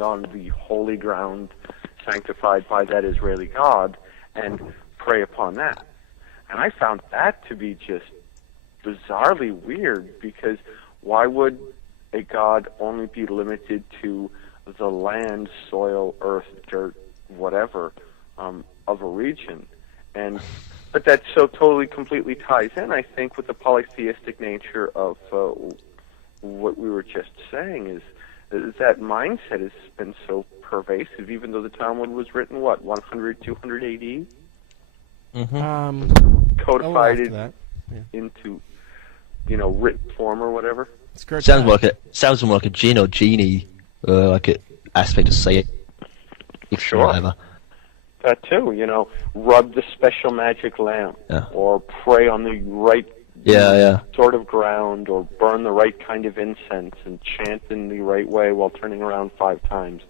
on the holy ground sanctified by that Israeli God and pray upon that. And I found that to be just bizarrely weird, because why would a god only be limited to the land, soil, earth, dirt, whatever, of a region? But that so totally, completely ties in, I think, with the polytheistic nature of what we were just saying, is that mindset has been so pervasive, even though the Talmud was written, 100, 200 AD? Mm-hmm. Codified into, written form or whatever? Sounds more like a djinn or genie, like an aspect of say it. Sure. Whatever. That too, rub the special magic lamp, or pray on the right sort of ground, or burn the right kind of incense, and chant in the right way while turning around 5 times,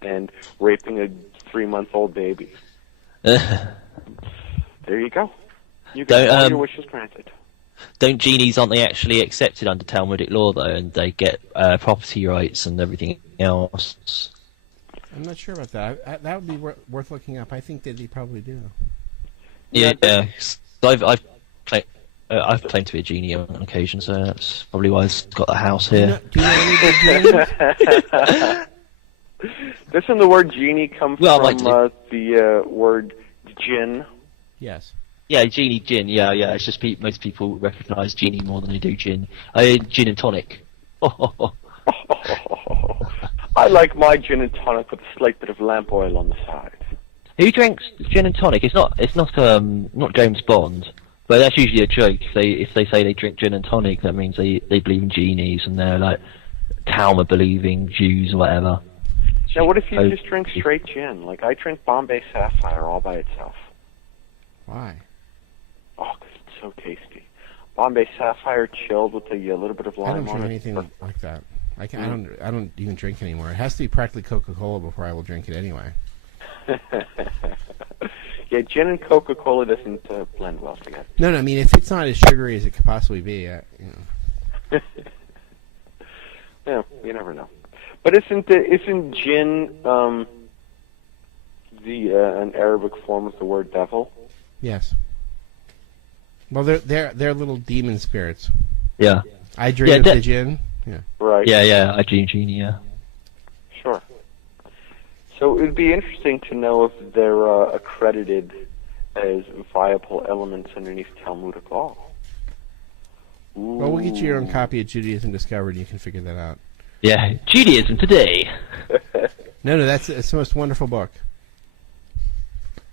and raping a 3-month-old baby. There you go. You get all your wishes granted. Don't genies, aren't they actually accepted under Talmudic law, though, and they get property rights and everything else? I'm not sure about that. That would be worth looking up. I think that they probably do. Yeah. I've claimed to be a genie on occasion, so that's probably why I've got the house here. Do you know any good genes? Doesn't the word genie come from the word jinn? Yes. Yeah, genie, gin. Yeah. It's just most people recognise genie more than they do gin. Gin and tonic. I like my gin and tonic with a slight bit of lamp oil on the side. Who drinks gin and tonic? It's not James Bond, but that's usually a joke. If they say they drink gin and tonic, that means they believe in genies and they're like Talmud believing Jews or whatever. Now, what if you just drink straight gin? Like I drink Bombay Sapphire all by itself. Why? Oh, 'cause it's so tasty. Bombay Sapphire chilled with a little bit of lime on it. I don't drink anything like that. I don't even drink anymore. It has to be practically Coca-Cola before I will drink it anyway. Yeah, gin and Coca-Cola doesn't blend well together. No, I mean, if it's not as sugary as it could possibly be, Yeah, you never know. But isn't gin an Arabic form of the word devil? Yes. Well, they're little demon spirits. Yeah. I dream of the gin. Yeah. Right. Yeah. I dream genie. Yeah. Sure. So it would be interesting to know if they're accredited as viable elements underneath Talmudic law. Ooh. Well, we'll get you your own copy of Judaism Discovered, and you can figure that out. Yeah, Judaism Today. No, it's the most wonderful book.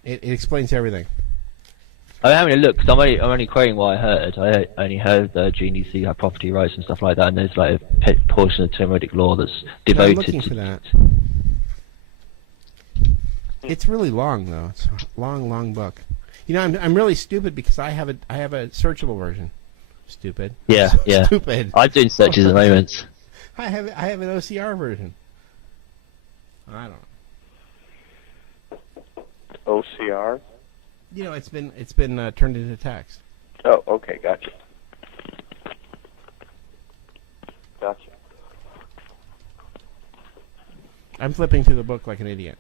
It explains everything. I'm having a look, because I'm only quoting what I heard. I only heard genies who have property rights and stuff like that, and there's like a portion of Talmudic law that's devoted I'm looking for that. It's really long, though. It's a long book. I'm really stupid because I have a searchable version. Stupid. Yeah. Stupid. I'm doing searches at the moment. I have an OCR version. I don't know. OCR? It's been turned into text. Oh, okay, gotcha. I'm flipping through the book like an idiot.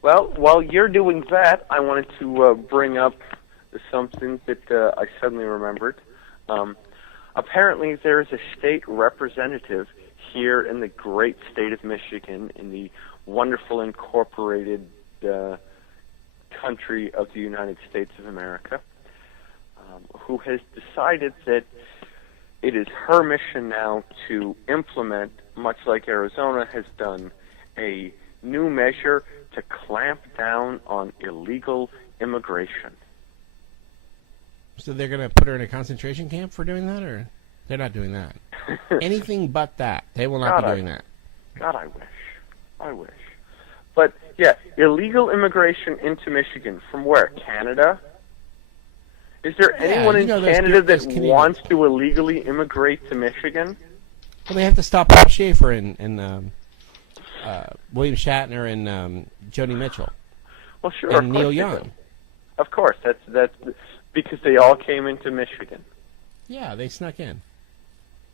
Well, while you're doing that, I wanted to bring up something that I suddenly remembered. Apparently, there is a state representative here in the great state of Michigan, in the wonderful incorporated country of the United States of America, who has decided that it is her mission now to implement, much like Arizona has done, a new measure to clamp down on illegal immigration. So they're going to put her in a concentration camp for doing that, or they're not doing that? Anything but that. They will not be doing that. God, I wish. But, yeah, illegal immigration into Michigan. From where? Canada? Is there anyone in Canada that wants to illegally immigrate to Michigan? Well, they have to stop Paul Schaefer and William Shatner and Joni Mitchell. Well, sure. And Neil Young. Of course. That's because they all came into Michigan. Yeah, they snuck in.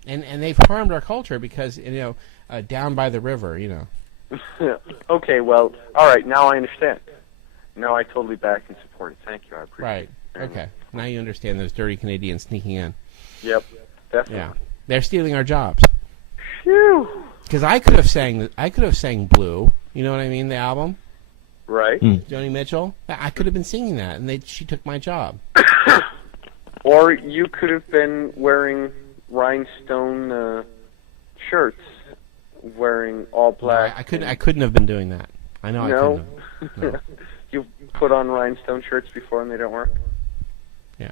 And they've harmed our culture because, down by the river, Okay, well, all right, now I understand. Now I totally back and support it. Thank you, I appreciate Right. it. Okay. Now you understand those dirty Canadians sneaking in. Yep, definitely. Yeah. They're stealing our jobs. Phew. Because I could have sang Blue. You know what I mean? The album. Right. Joni Mitchell. I could have been singing that, and she took my job. Or you could have been wearing rhinestone shirts, wearing all black. No, I couldn't have been doing that. I know. No. I couldn't have. No. You've put on rhinestone shirts before and they don't work. Yeah.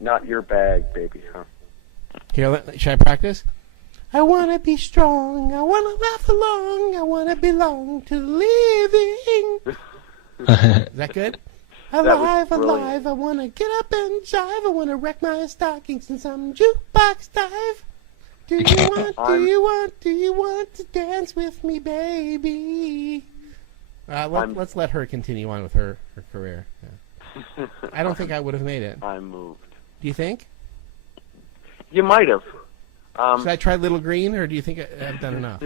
Not your bag, baby, huh? Here, should I practice? I want to be strong. I want to laugh along. I want to belong to living. Is that good? Alive, alive. I want to get up and jive. I want to wreck my stockings in some jukebox dive. Do you want to dance with me, baby? Let's let her continue on with her career. Yeah. I don't think I would have made it. I'm moved. Do you think? You might have. Should I try Little Green, or do you think I've done enough?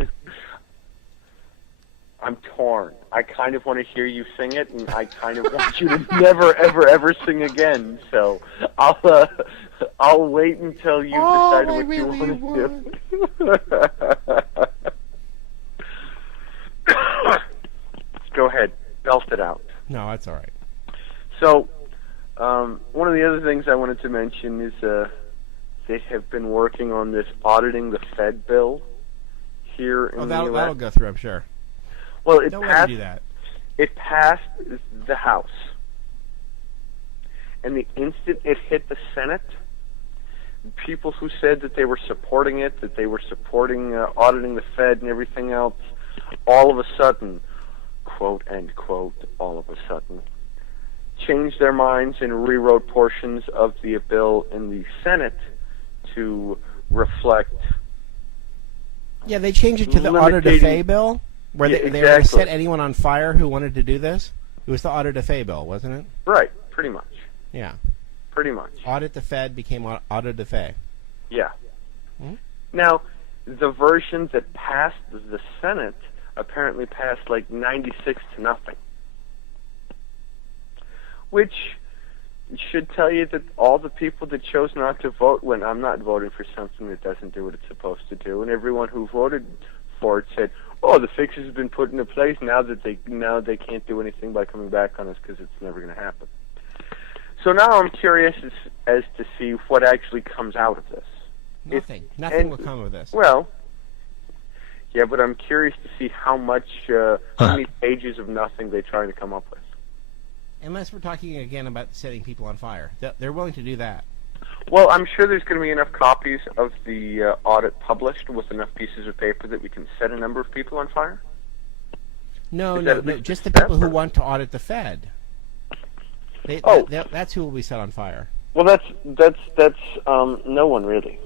I'm torn. I kind of want to hear you sing it, and I kind of want you to never, ever, ever sing again. So I'll wait until you decide what you want to do. Go ahead, belt it out. No, that's all right. So one of the other things I wanted to mention is they have been working on this auditing the Fed bill here in the U.S. That'll go through, I'm sure. Well, it Don't passed. let me do that. It passed the House, and the instant it hit the Senate, people who said that they were supporting it, that they were supporting auditing the Fed and everything else, all of a sudden, quote, end quote, all of a sudden, changed their minds and rewrote portions of the bill in the Senate to reflect. Yeah, they changed it to the Auto de Fe bill, where they were going to set anyone on fire who wanted to do this. It was the Auto de Fe bill, wasn't it? Right, pretty much. Yeah. Pretty much. Audit the Fed became Auto de Fe. Yeah. Now, the version that passed the Senate apparently passed like 96-0, which should tell you that all the people that chose not to vote when I'm not voting for something that doesn't do what it's supposed to do, and everyone who voted for it said, "Oh, the fixes have been put into place. Now they can't do anything by coming back on us because it's never going to happen." So now I'm curious as to see what actually comes out of this. Nothing will come of this. Well, yeah, but I'm curious to see how many pages of nothing they're trying to come up with. Unless we're talking again about setting people on fire. They're willing to do that. Well, I'm sure there's going to be enough copies of the audit published with enough pieces of paper that we can set a number of people on fire? No, just the people who want to audit the Fed. That's who will be set on fire. Well, that's no one really.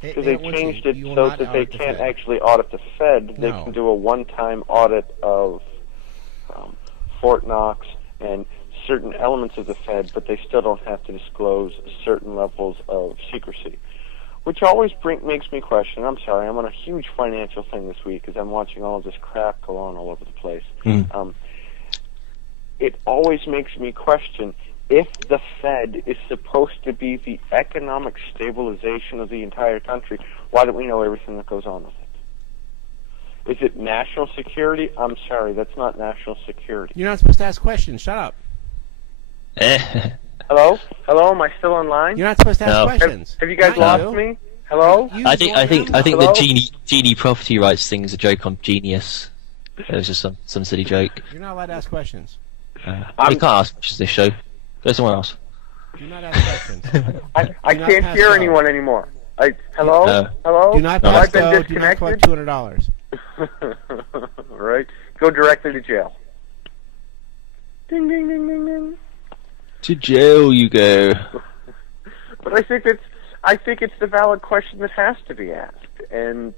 Because they changed it so that they can't actually audit the Fed. They can do a one-time audit of Fort Knox and certain elements of the Fed, but they still don't have to disclose certain levels of secrecy, which always makes me question. I'm sorry, I'm on a huge financial thing this week because I'm watching all of this crap go on all over the place. It always makes me question if the Fed is supposed to be the economic stabilization of the entire country, why don't we know everything that goes on with it? Is it national security? I'm sorry, that's not national security. You're not supposed to ask questions. Shut up. Hello? Hello? Am I still online? You're not supposed to ask questions. Have you guys lost me? Hello? I think the Genie property rights thing is a joke on Genius. It was just some silly joke. You're not allowed to ask questions. You can't ask questions this show. Go somewhere else. Do not ask questions. I can't hear anyone anymore. Hello? Hello? Do not pass go. Do not collect $200. Right. Go directly to jail. Ding, ding, ding, ding, ding. To jail you go. But I think it's the valid question that has to be asked, and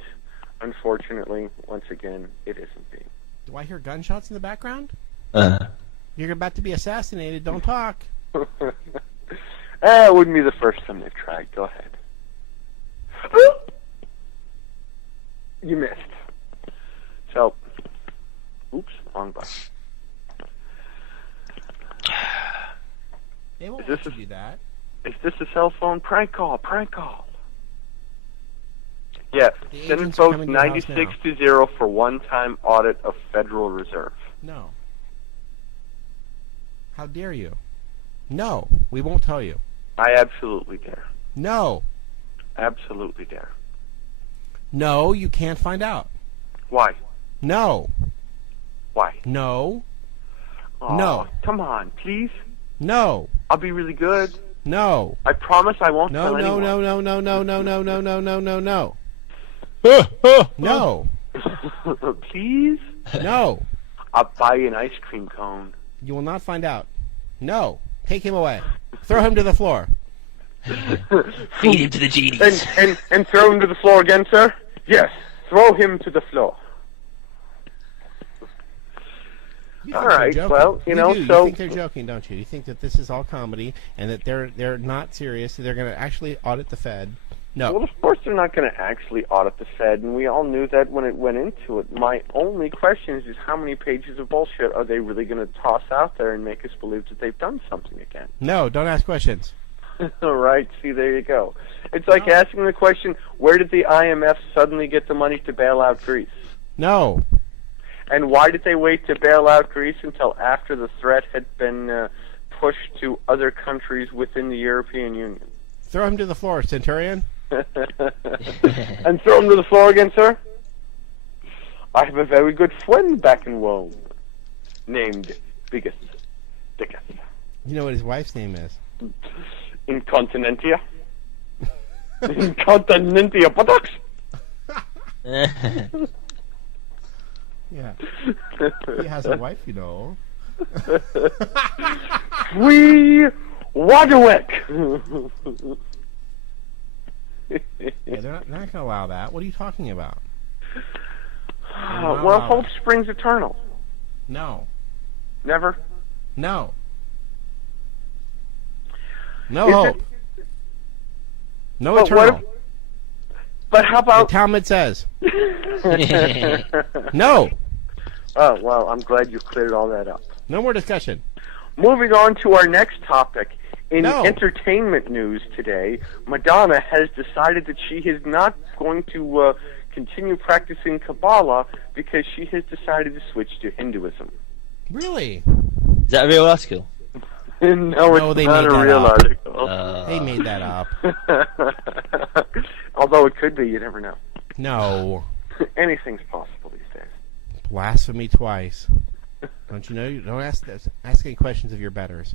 unfortunately, once again, it isn't being. Do I hear gunshots in the background? You're about to be assassinated. Don't talk. It wouldn't be the first time they've tried. Go ahead. You missed. So, oops, wrong button. They won't Is let this you do that. Is this a cell phone prank call? Prank call. Yeah, The Senate agents are votes coming to your house 96-0 for one-time audit of Federal Reserve. No. How dare you? No, we won't tell you. I absolutely dare. No. Absolutely dare. No, you can't find out. Why? No. Why? No. Aw, No. Come on, please. No. I'll be really good. No. I promise I won't No, tell no, anyone. no, no, no, no, no, no, no, no, no, no, no. No. Please? No. I'll buy you an ice cream cone. You will not find out. No. Take him away. Throw him to the floor. Feed him to the genies. And throw him to the floor again, sir? Yes. Throw him to the floor. You All think they're right, joking. well, you know, do. so- You think they're joking, don't you? You think that this is all comedy and that they're not serious. They're going to actually audit the Fed. No. Well, of course they're not going to actually audit the Fed, and we all knew that when it went into it. My only question is how many pages of bullshit are they really going to toss out there and make us believe that they've done something again? No, don't ask questions. All right, see, there you go. It's like No. asking the question, where did the IMF suddenly get the money to bail out Greece? No. And why did they wait to bail out Greece until after the threat had been pushed to other countries within the European Union? Throw him to the floor, Centurion. And throw him to the floor again, sir? I have a very good friend back in Rome named Biggest Dicketh. You know what his wife's name is? Incontinentia. Incontinentia buttocks. Yeah. He has a wife, you know. Free Wadowek. Yeah, they're not going to allow that. What are you talking about? Well, hope springs eternal. No. Never? No. No Is hope. it- No But what eternal. But how The about... Talmud says. No. Oh, well, I'm glad you cleared all that up. No more discussion. Moving on to our next topic. In No. entertainment news today, Madonna has decided that she is not going to continue practicing Kabbalah because she has decided to switch to Hinduism. Really? Is that a real article? No, No, it's they not made a that real up. article. They made that up. Although it could be, you never know. No. Anything's possible these days. Blasphemy twice. Don't you know? You don't ask any questions of your betters.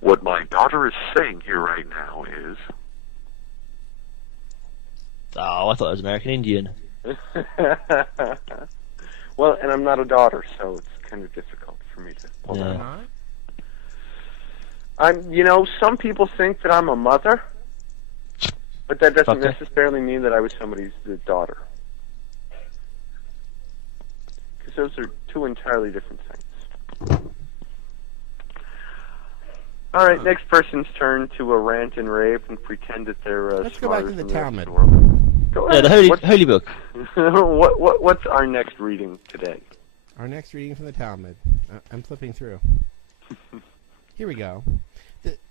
What my daughter is saying here right now is... Oh, I thought it was American Indian. Well, and I'm not a daughter, so it's kind of difficult for me to pull that Yeah. off. Some people think that I'm a mother, but that doesn't Okay. necessarily mean that I was somebody's daughter. Because those are two entirely different things. All right, next person's turn to rant and rave and pretend that they're Let's go back smarter to the than rest of Talmud. world. Go Yeah, ahead. the holy book. What's our next reading today? Our next reading from the Talmud. I'm flipping through. Here we go.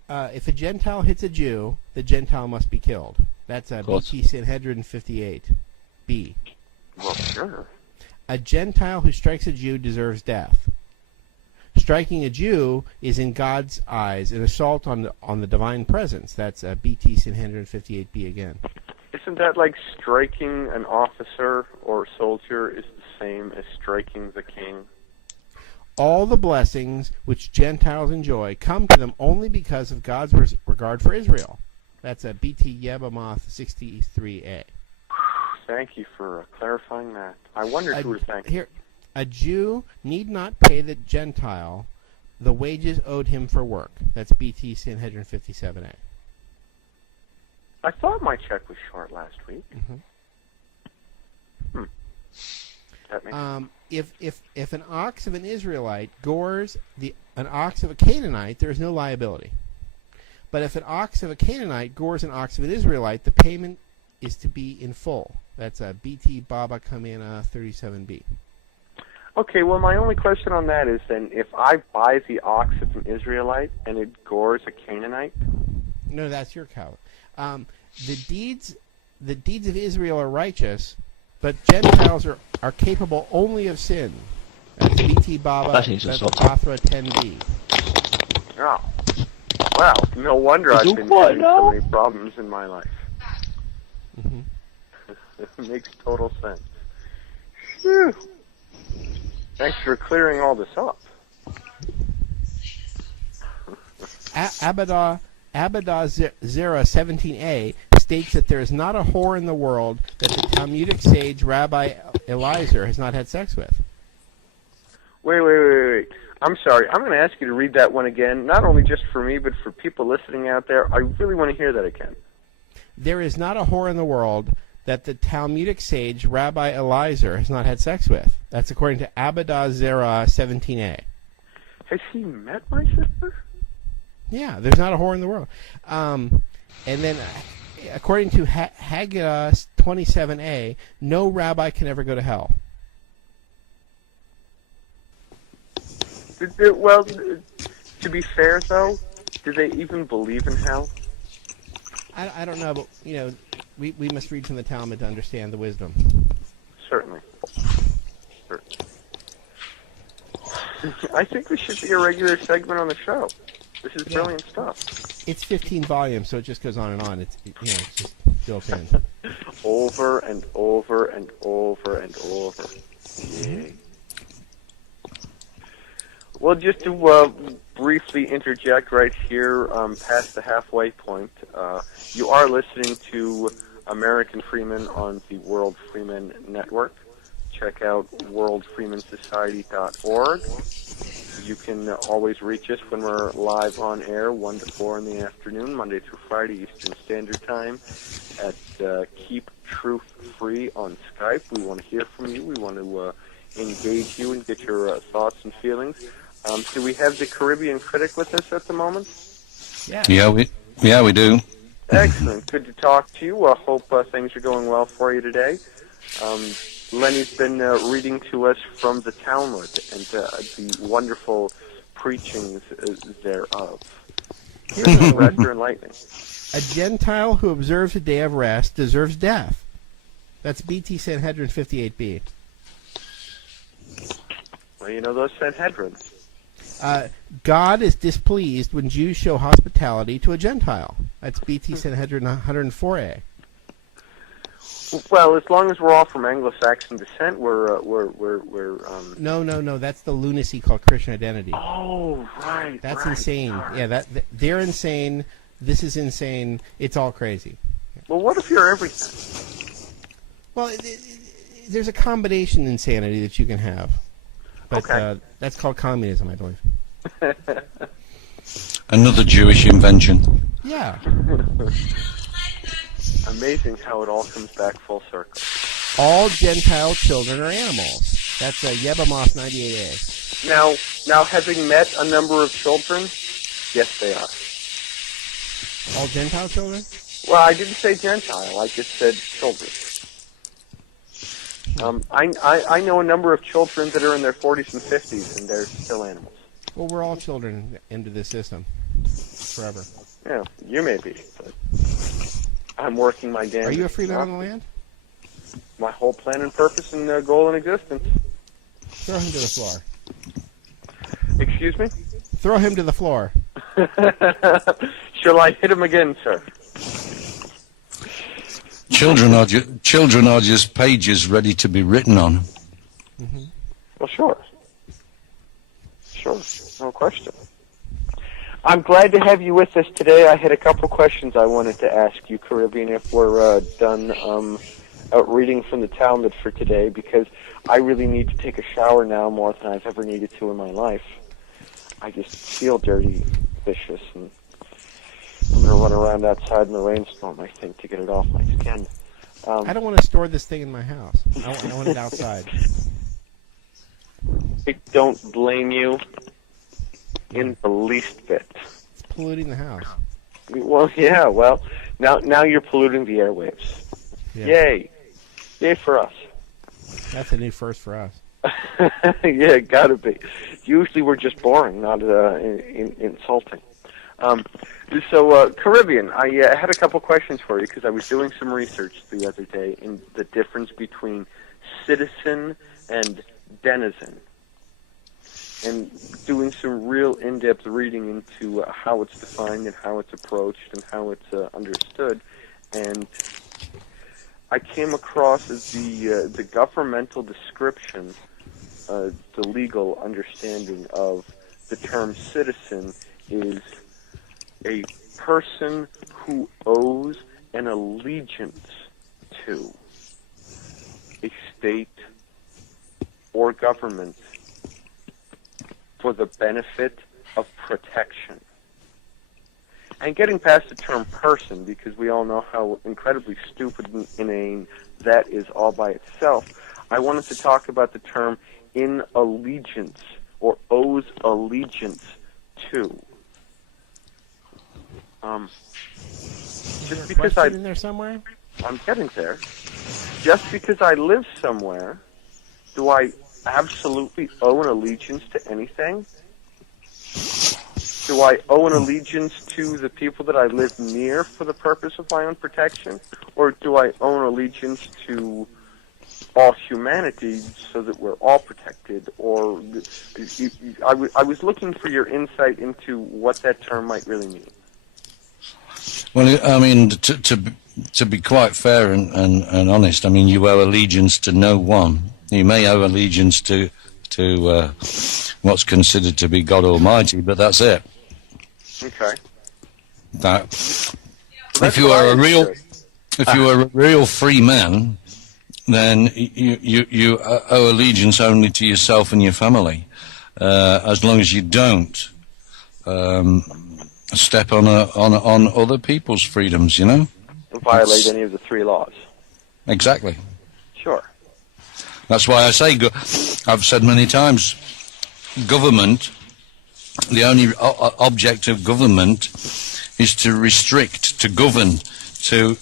If a Gentile hits a Jew, the Gentile must be killed. That's course. BT Sanhedrin 58b. Well, sure. A Gentile who strikes a Jew deserves death. Striking a Jew is in God's eyes an assault on the divine presence. That's BT Sanhedrin 58b again. Isn't that like striking an officer or soldier is the same as striking the king? All the blessings which Gentiles enjoy come to them only because of God's regard for Israel. That's BT Yebamoth 63a. Thank you for clarifying that. I wondered who was thanking. Here, a Jew need not pay the Gentile the wages owed him for work. That's BT Sanhedrin 57a. I thought my check was short last week. That makes If an ox of an Israelite gores an ox of a Canaanite, there is no liability. But if an ox of a Canaanite gores an ox of an Israelite, the payment is to be in full. That's a BT Baba Kamena 37B. Okay, well, my only question on that is then, if I buy the ox of an Israelite and it gores a Canaanite? No, that's your cow. The deeds of Israel are righteous, but Gentiles are capable only of sin. That's BT Baba, that's Pathra 10B. Oh. Wow, no wonder I've been having so many problems in my life. Mm-hmm. It makes total sense. Whew. Thanks for clearing all this up. Abadah Zera 17a states that there is not a whore in the world that the Talmudic sage Rabbi Eliezer has not had sex with. Wait. I'm sorry. I'm going to ask you to read that one again, not only just for me, but for people listening out there. I really want to hear that again. There is not a whore in the world that the Talmudic sage Rabbi Eliezer has not had sex with. That's according to Abadah Zera 17a. Has he met my sister? Yeah, there's not a whore in the world. And then, according to Haggadah 27a, no rabbi can ever go to hell. Well, to be fair, though, do they even believe in hell? I don't know, but, we must read from the Talmud to understand the wisdom. Certainly. I think this should be a regular segment on the show. This is brilliant stuff. It's 15 volumes, so it just goes on and on. It's just built in. Over and over and over and over. Yay. Well, just to briefly interject right here, past the halfway point, you are listening to American Freeman on the World Freeman Network. Check out worldfreemansociety.org. You can always reach us when we're live on air, 1 to 4 in the afternoon, Monday through Friday, Eastern Standard Time, at Keep Truth Free on Skype. We want to hear from you. We want to engage you and get your thoughts and feelings. Do we have the Caribbean Critic with us at the moment? Yeah, we do. Excellent. Good to talk to you. I hope things are going well for you today. Lenny's been reading to us from the Talmud and the wonderful preachings thereof. Here's some rather enlightening. A Gentile who observes a day of rest deserves death. That's BT Sanhedrin 58b. Well, those Sanhedrins. God is displeased when Jews show hospitality to a Gentile. That's BT Sanhedrin 104a. Well, as long as we're all from Anglo-Saxon descent, we're No. That's the lunacy called Christian identity. Oh, right. That's right, insane. right. Yeah, they're insane. This is insane. It's all crazy. Well, what if you're everything? Well, there's a combination insanity that you can have. But okay. That's called communism, I believe. Another Jewish invention. Yeah. Amazing how it all comes back full circle. All Gentile children are animals. That's Yebamos 98a. Now, having met a number of children, yes, they are. All Gentile children? Well, I didn't say Gentile. I just said children. I know a number of children that are in their 40s and 50s, and they're still animals. Well, we're all children into this system. Forever. Yeah, you may be, but I'm working my damn... Are you a Freeman on the land? My whole plan and purpose and goal in existence. Throw him to the floor. Excuse me? Throw him to the floor. Shall I hit him again, sir? Children are just pages ready to be written on. Mm-hmm. Well, sure. Sure, no question. I'm glad to have you with us today. I had a couple questions I wanted to ask you, Caribbean, if we're done reading from the Talmud for today, because I really need to take a shower now more than I've ever needed to in my life. I just feel dirty, vicious, and I'm going to run around outside in the rainstorm, I think, to get it off my skin. I don't want to store this thing in my house. I want it outside. I don't blame you in the least bit. It's polluting the house. Well, yeah. Well, now you're polluting the airwaves. Yeah. Yay for us. That's a new first for us. Yeah, gotta be. Usually we're just boring, not insulting. So, Caribbean, I had a couple questions for you because I was doing some research the other day in the difference between citizen and denizen, and doing some real in-depth reading into how it's defined and how it's approached and how it's understood. And I came across the governmental description, the legal understanding of the term citizen is a person who owes an allegiance to a state or government for the benefit of protection. And getting past the term person, because we all know how incredibly stupid and inane that is all by itself, I wanted to talk about the term in allegiance, or owes allegiance to. Just because in there somewhere? I'm getting there. Just because I live somewhere, do I absolutely owe an allegiance to anything? Do I owe an allegiance to the people that I live near for the purpose of my own protection? Or do I owe an allegiance to all humanity so that we're all protected? Or I was looking for your insight into what that term might really mean. Well, I mean, to be quite fair and honest, I mean, you owe allegiance to no one. You may owe allegiance to what's considered to be God Almighty, but that's it. Okay. If you are a real free man, then you owe allegiance only to yourself and your family, as long as you don't step on other people's freedoms, you know? Violate any of the three laws. Exactly. Sure. That's why I say, I've said many times, government, the only object of government is to restrict, to govern, to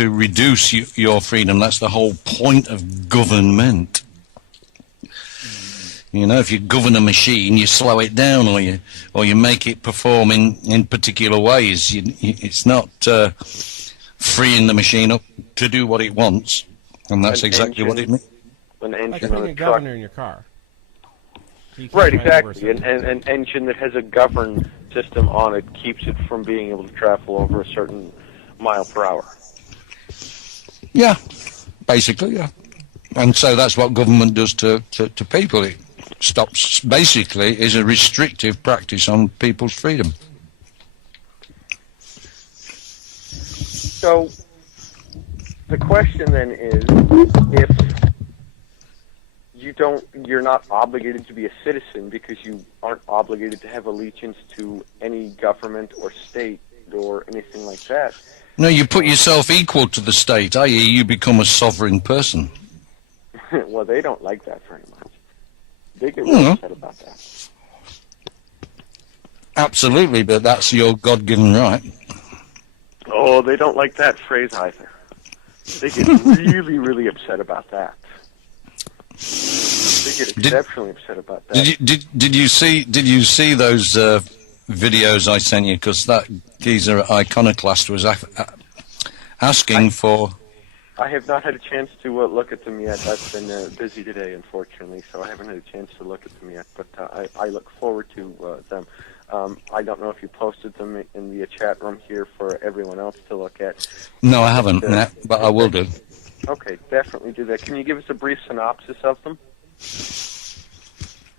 reduce your freedom. That's the whole point of government. You know, if you govern a machine, you slow it down, or you make it perform in particular ways. It's not freeing the machine up to do what it wants, and that's exactly what it means. An engine like on putting a a truck. governor in your car. So Right, exactly. An engine that has a govern system on it keeps it from being able to travel over a certain mile per hour. Yeah, basically, yeah. And so that's what government does to people. It stops, basically, is a restrictive practice on people's freedom. So the question then is, if you're not obligated to be a citizen because you aren't obligated to have allegiance to any government or state or anything like that. No, you put yourself equal to the state, i.e. you become a sovereign person. Well, they don't like that very much. They get really upset about that. Absolutely, but that's your God-given right. Oh, they don't like that phrase either. They get really, really upset about that. They get exceptionally upset about that. Did you see those videos I sent you? Because that geezer iconoclast was asking for. I have not had a chance to look at them yet. I've been busy today, unfortunately, so I haven't had a chance to look at them yet. But I look forward to them. I don't know if you posted them in the chat room here for everyone else to look at. No, I haven't, but I will do. Okay, definitely do that. Can you give us a brief synopsis of them?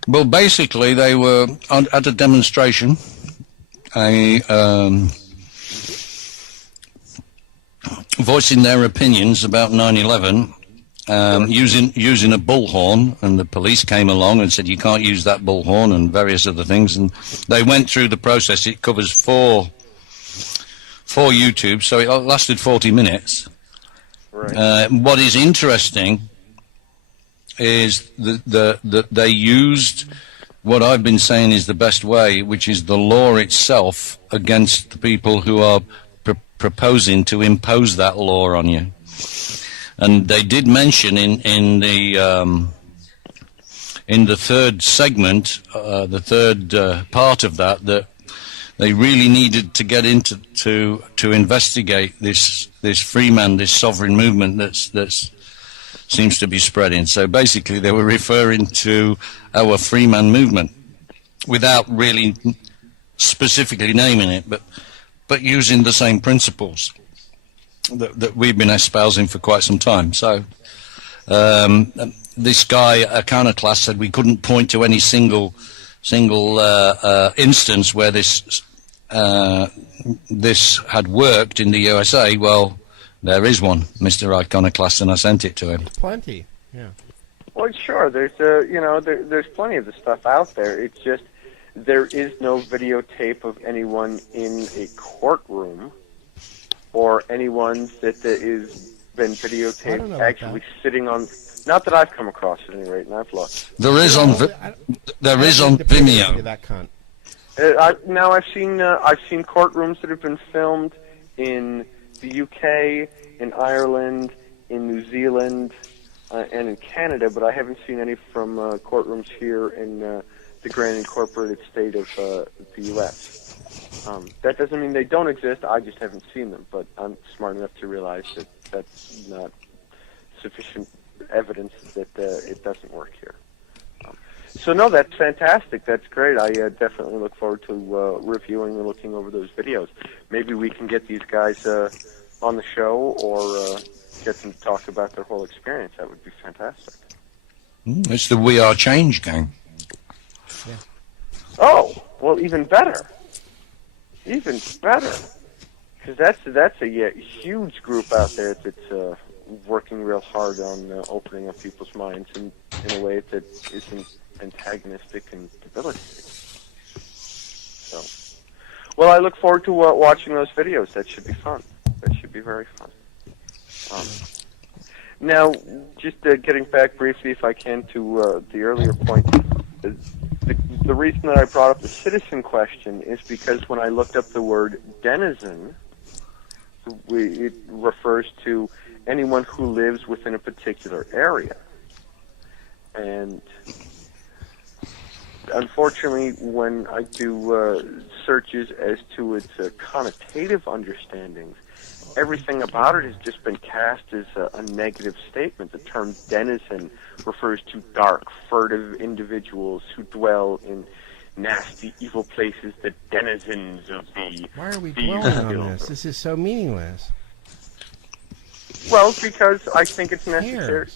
Well, basically, they were at a demonstration, voicing their opinions about 9/11, using a bullhorn, and the police came along and said you can't use that bullhorn and various other things, and they went through the process. It covers four YouTube, so it lasted 40 minutes. Right. What is interesting is that they used what I've been saying is the best way, which is the law itself against the people who are proposing to impose that law on you. And they did mention in the third segment, the third part of that they really needed to get into to investigate this Freeman, this sovereign movement that's seems to be spreading. So basically, they were referring to our Freeman movement without really specifically naming it, but using the same principles that we've been espousing for quite some time. So this guy, Iconoclast, said we couldn't point to any single instance where this had worked in the USA. Well, there is one, Mr. Iconoclast, and I sent it to him. Plenty, yeah. Well, sure. There's there's plenty of the stuff out there. It's just there is no videotape of anyone in a courtroom or anyone that is been videotaped actually sitting on. Not that I've come across at any rate, and I've looked. There is on Vimeo. That cunt. Now I've seen courtrooms that have been filmed in the UK, in Ireland, in New Zealand, and in Canada, but I haven't seen any from courtrooms here in the Grand Incorporated State of the U.S. That doesn't mean they don't exist. I just haven't seen them, but I'm smart enough to realize that that's not sufficient evidence that it doesn't work here. So no, that's fantastic. That's great. I definitely look forward to reviewing and looking over those videos. Maybe we can get these guys on the show or get them to talk about their whole experience. That would be fantastic. It's the We Are Change gang. Yeah. Oh, well, even better. Even better. Because that's a huge group out there that's working real hard on opening up people's minds in a way that isn't antagonistic and debilitating. So, well, I look forward to watching those videos. That should be fun. That should be very fun. Now, just getting back briefly, if I can, to the earlier point, the reason that I brought up the citizen question is because when I looked up the word denizen, it refers to anyone who lives within a particular area. And unfortunately, when I do searches as to its connotative understandings, everything about it has just been cast as a negative statement. The term denizen refers to dark, furtive individuals who dwell in nasty, evil places, the denizens of the... Why are we dwelling on this? This is so meaningless. Well, because I think it's necessary.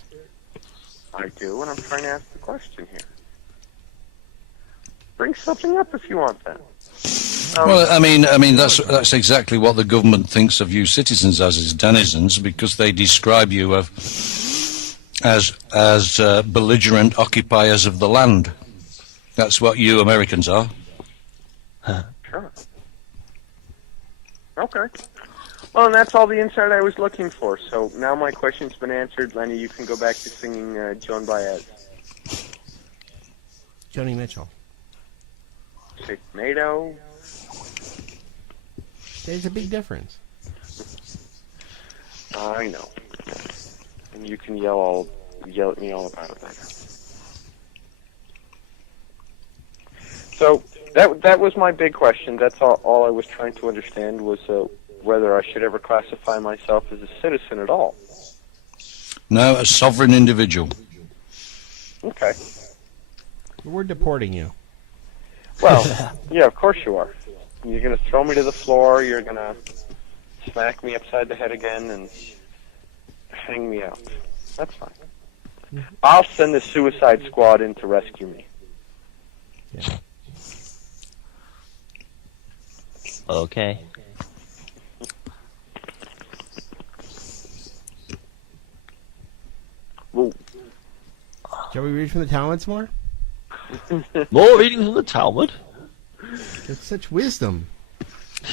I do, and I'm trying to ask the question here. Bring something up if you want that. Well, I mean that's exactly what the government thinks of you citizens as denizens, because they describe you as belligerent occupiers of the land. That's what you Americans are. Sure. Okay. Well, and that's all the insight I was looking for. So now my question's been answered. Lenny, you can go back to singing Joan Baez. Joni Mitchell. Tomato. There's a big difference. I know. And you can yell at me all about it later. So that was my big question. That's all I was trying to understand was whether I should ever classify myself as a citizen at all. No, a sovereign individual. Okay. We're deporting you. Well, yeah, of course you are. You're going to throw me to the floor, you're going to smack me upside the head again, and hang me out. That's fine. I'll send the suicide squad in to rescue me. Yeah. Okay. Whoa. Shall we read from the Talmuds more? More reading from the Talmud? It's such wisdom.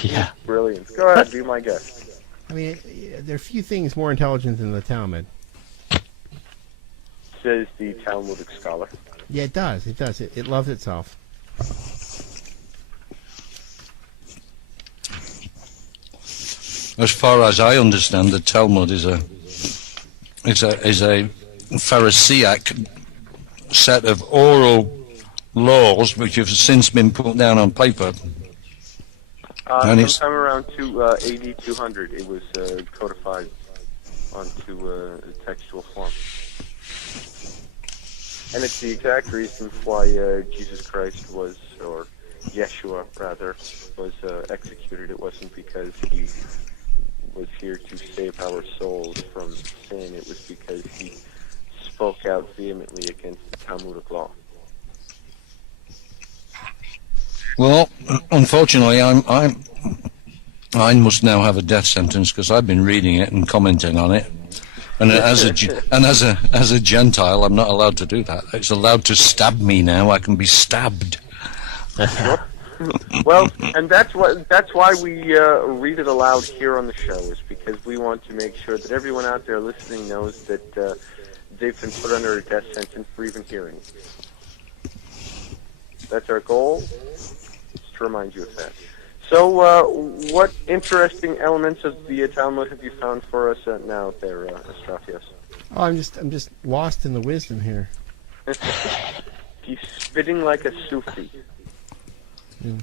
Yeah. Brilliant. Go ahead, be my guest. I mean, there are few things more intelligent than the Talmud. Says the Talmudic scholar. Yeah, it does. It does. It loves itself. As far as I understand, the Talmud is a Pharisaic set of oral laws which have since been put down on paper. Sometime around AD 200, it was codified onto a textual form. And it's the exact reason why Jesus Christ was, or Yeshua rather, was executed. It wasn't because he was here to save our souls from sin. It was because he spoke out vehemently against the Talmudic law. Well, unfortunately, I must now have a death sentence because I've been reading it and commenting on it. And as a Gentile, I'm not allowed to do that. It's allowed to stab me now. I can be stabbed. Well, and that's why we read it aloud here on the show, is because we want to make sure that everyone out there listening knows that they've been put under a death sentence for even hearing. That's our goal, just to remind you of that. So, what interesting elements of the Talmud have you found for us now there, Astrafios? Oh, I'm just lost in the wisdom here. He's spitting like a Sufi. Yeah.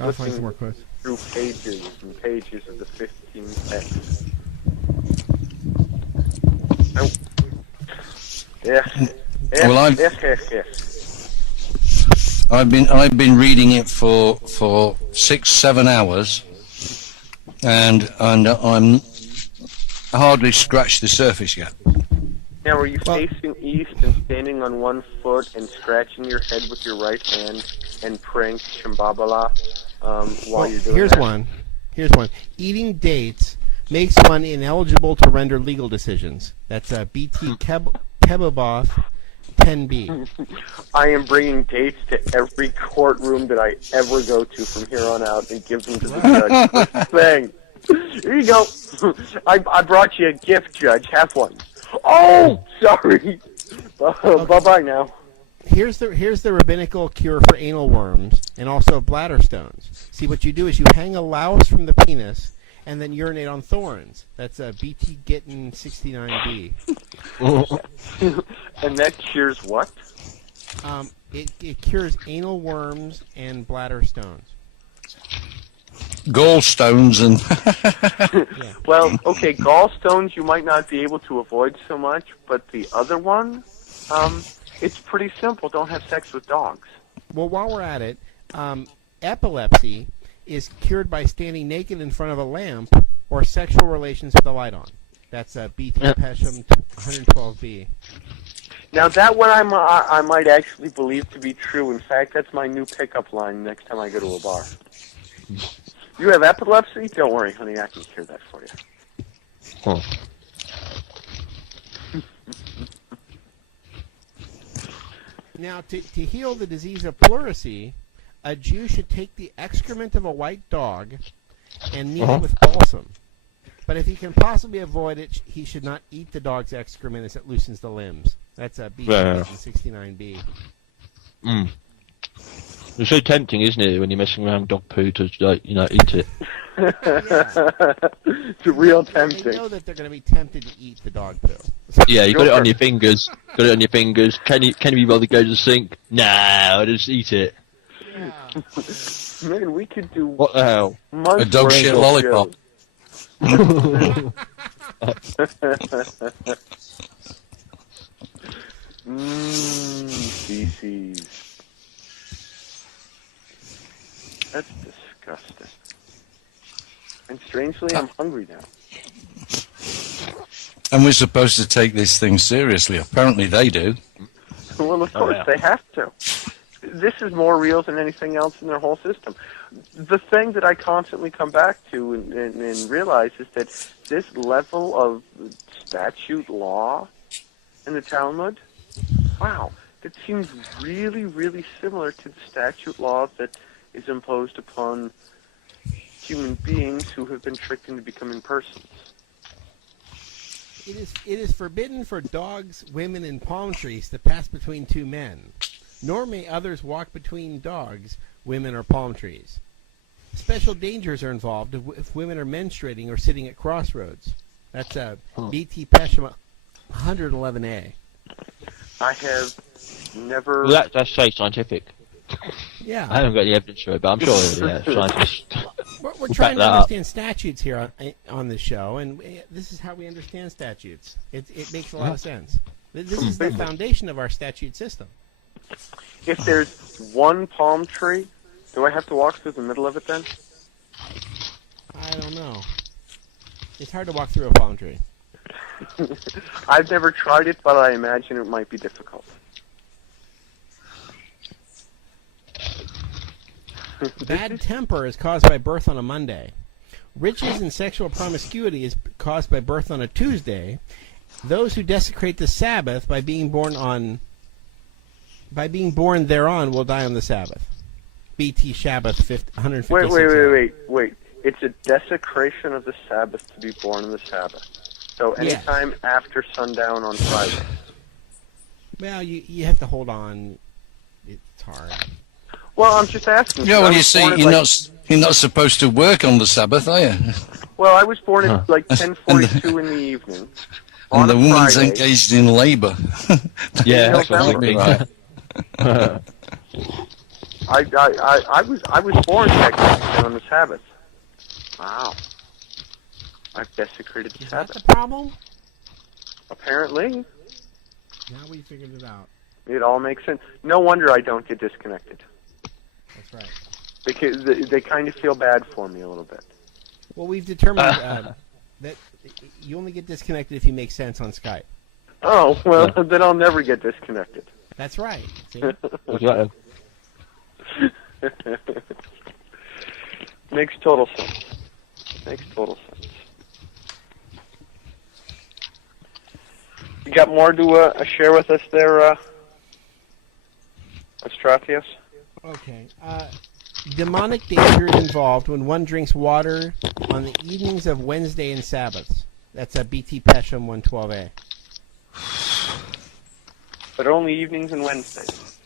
I'll find some more quotes. Through pages and pages of the 15X. Oh. Yeah. Well, I've been reading it for 6-7 hours, and I'm hardly scratched the surface yet. Now, are you facing east and standing on one foot and scratching your head with your right hand and praying to Shambhala while you're doing that? Here's one. Eating dates makes one ineligible to render legal decisions. That's BT Keboboth 10B. I am bringing dates to every courtroom that I ever go to from here on out and give them to the judge. First thing. Here you go. I brought you a gift, Judge. Have one. Oh, sorry. Bye-bye now. Here's the rabbinical cure for anal worms and also bladder stones. See, what you do is you hang a louse from the penis and then urinate on thorns. That's BT Gittin 69B. And that cures what? It cures anal worms and bladder stones. Gallstones and... Yeah. Well, okay, gallstones you might not be able to avoid so much, but the other one, it's pretty simple. Don't have sex with dogs. Well, while we're at it, epilepsy is cured by standing naked in front of a lamp or sexual relations with a light on. That's BT Peshem 112B. Now, that one I might actually believe to be true. In fact, that's my new pickup line next time I go to a bar. You have epilepsy? Don't worry, honey, I can cure that for you. Huh. Now, to heal the disease of pleurisy, a Jew should take the excrement of a white dog and knead it with balsam. But if he can possibly avoid it, he should not eat the dog's excrement as it loosens the limbs. That's a BT 69B. Mm. It's so tempting, isn't it, when you're messing around with dog poo to, eat it? It's real tempting. They know that they're going to be tempted to eat the dog poo. Yeah, you got it on your fingers. Got it on your fingers. Can you be bothered to go to the sink? No, I'll just eat it. Yeah. Man, we could do... What the hell? A dog shit lollipop. Feces. That's disgusting. And strangely, I'm hungry now. And we're supposed to take this thing seriously. Apparently they do. Well, of course, they have to. This is more real than anything else in their whole system. The thing that I constantly come back to and realize is that this level of statute law in the Talmud, wow, that seems really, really similar to the statute law that is imposed upon human beings who have been tricked into becoming persons. It is forbidden for dogs, women, and palm trees to pass between two men, nor may others walk between dogs, women, or palm trees. Special dangers are involved if women are menstruating or sitting at crossroads. That's BT Pesham 111A. I have never... Well, that's so scientific. Yeah. I haven't got any evidence for it, but I'm sure scientists... We're trying to understand statutes here on this show, and this is how we understand statutes. It makes a lot of sense. This is the foundation of our statute system. If there's one palm tree, do I have to walk through the middle of it then? I don't know. It's hard to walk through a palm tree. I've never tried it, but I imagine it might be difficult. Bad temper is caused by birth on a Monday. Riches and sexual promiscuity is caused by birth on a Tuesday. Those who desecrate the Sabbath by being born thereon will die on the Sabbath. BT Shabbat 156. Wait. It's a desecration of the Sabbath to be born on the Sabbath. So anytime after sundown on Friday. Well, you have to hold on. It's hard. Well, I'm just asking. Yeah, well, you see, you're not supposed to work on the Sabbath, are you? Well, I was born at like 10:42 in the evening. And the woman's Friday. engaged in labour. Yeah, that's what I'm thinking, right. I was born technically on the Sabbath. Wow. I've desecrated the Sabbath. Is that the problem? Apparently. Now we figured it out. It all makes sense. No wonder I don't get disconnected. That's right. Because they kind of feel bad for me a little bit. Well, we've determined that you only get disconnected if you make sense on Skype. Oh, well, then I'll never get disconnected. That's right. See? Exactly. Makes total sense. Makes total sense. You got more to share with us there, Astratius? Okay. Demonic danger is involved when one drinks water on the evenings of Wednesday and Sabbaths. That's a BT Pesham 112A. But only evenings and Wednesdays.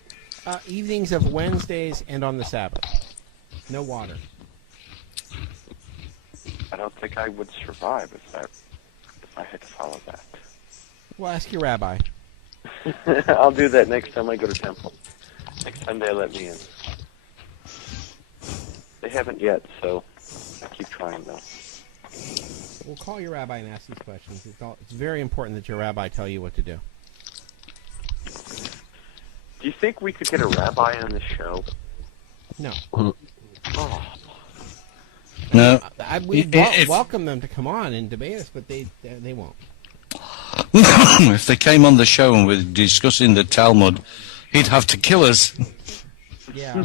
Evenings of Wednesdays and on the Sabbath. No water. I don't think I would survive if I had to follow that. Well, ask your rabbi. I'll do that next time I go to temple. Next time they let me in. They haven't yet, so I keep trying though. We'll call your rabbi and ask these questions. It's very important that your rabbi tell you what to do. Do you think we could get a rabbi on the show? No. Oh. No. We welcome them to come on and debate us, but they won't. If they came on the show and were discussing the Talmud, he'd have to kill us. Yeah.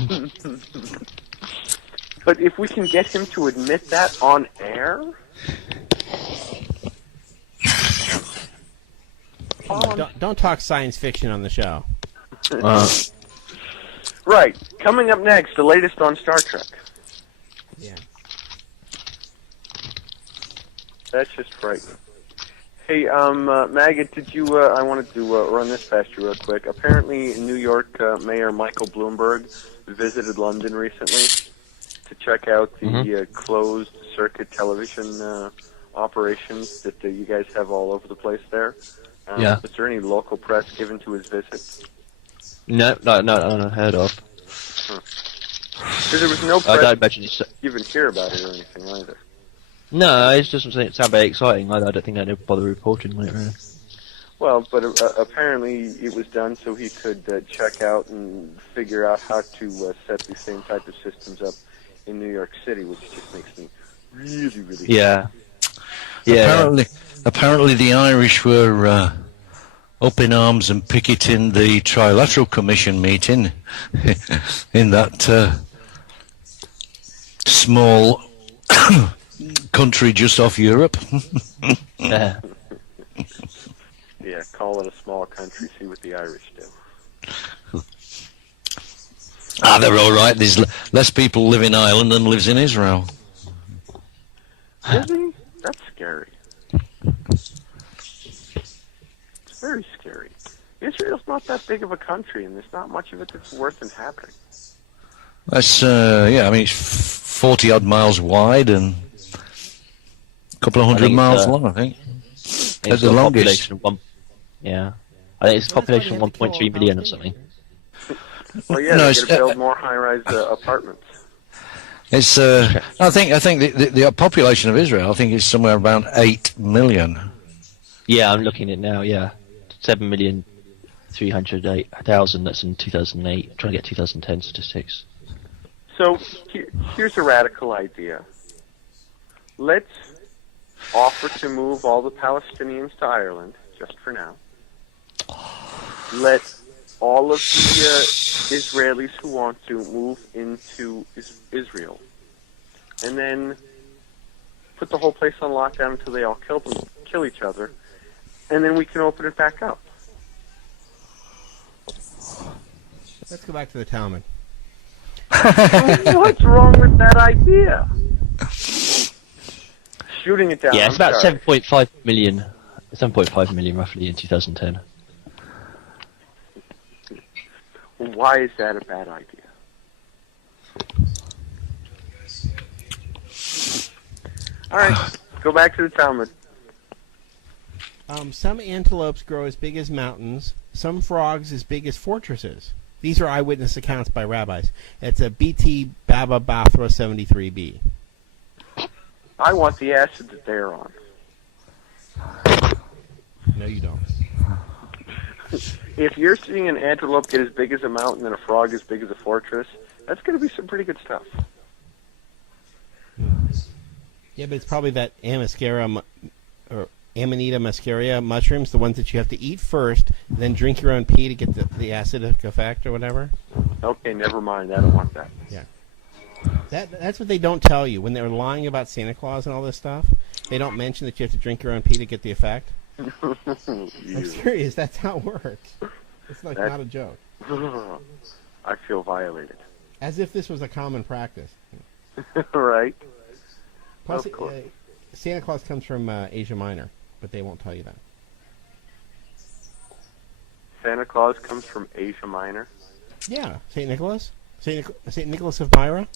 But if we can get him to admit that on air? Don't talk science fiction on the show. Right. Coming up next, the latest on Star Trek. Yeah. That's just frightening. Hey, Maggot, did you, I wanted to run this past you real quick. Apparently, New York Mayor Michael Bloomberg visited London recently to check out the closed-circuit television operations that you guys have all over the place there. Yeah. Was there any local press given to his visit? No, heard of. Because there was no I don't press imagine it's... even hear about it or anything either. No, it just doesn't sound very exciting. I don't think they'd bother reporting on it, really. Well, but apparently it was done so he could check out and figure out how to set the same type of systems up in New York City, which just makes me really, really Yeah. Yeah. Apparently the Irish were up in arms and picketing the Trilateral Commission meeting in that small country just off Europe. Yeah. Yeah, call it a small country, see what the Irish do. They're all right. There's less people live in Ireland than lives in Israel. Really? That's scary. very scary. Israel's not that big of a country, and there's not much of it that's worth inhabiting. That's, yeah, I mean, it's 40-odd miles wide and a couple of hundred miles long, I think. It's the got a longest. population of I think it's a population of 1.3 million or something. Well, yeah, No, they're it's, going to build more high-rise apartments. It's, I think the population of Israel, I think, is somewhere around 8 million. Yeah, I'm looking at it now, yeah. 7,308,000, that's in 2008. I'm trying to get 2010 statistics. So here's a radical idea. Let's offer to move all the Palestinians to Ireland, just for now. Let all of the Israelis who want to move into Israel. And then put the whole place on lockdown until they all kill each other. And then we can open it back up. Let's go back to the Talmud. What's wrong with that idea? Shooting it down. Yeah, it's I'm about sorry. 7.5 million. 7.5 million roughly in 2010. Why is that a bad idea? All right, go back to the Talmud. Some antelopes grow as big as mountains. Some frogs as big as fortresses. These are eyewitness accounts by rabbis. It's a BT Baba Bathra 73b. I want the acid that they're on. No, you don't. If you're seeing an antelope get as big as a mountain and a frog as big as a fortress, that's going to be some pretty good stuff. Yeah, but it's probably that or Amanita muscaria mushrooms, the ones that you have to eat first, then drink your own pee to get the acidic effect or whatever. Okay, never mind. I don't want that. Yeah. That's what they don't tell you when they're lying about Santa Claus and all this stuff. They don't mention that you have to drink your own pee to get the effect. I'm serious. That's how it works. It's like not a joke. I feel violated. As if this was a common practice. Right? Plus, Of course. Santa Claus comes from Asia Minor, but they won't tell you that. Santa Claus comes from Asia Minor. Yeah, St. Nicholas? St. Nicholas of Myra?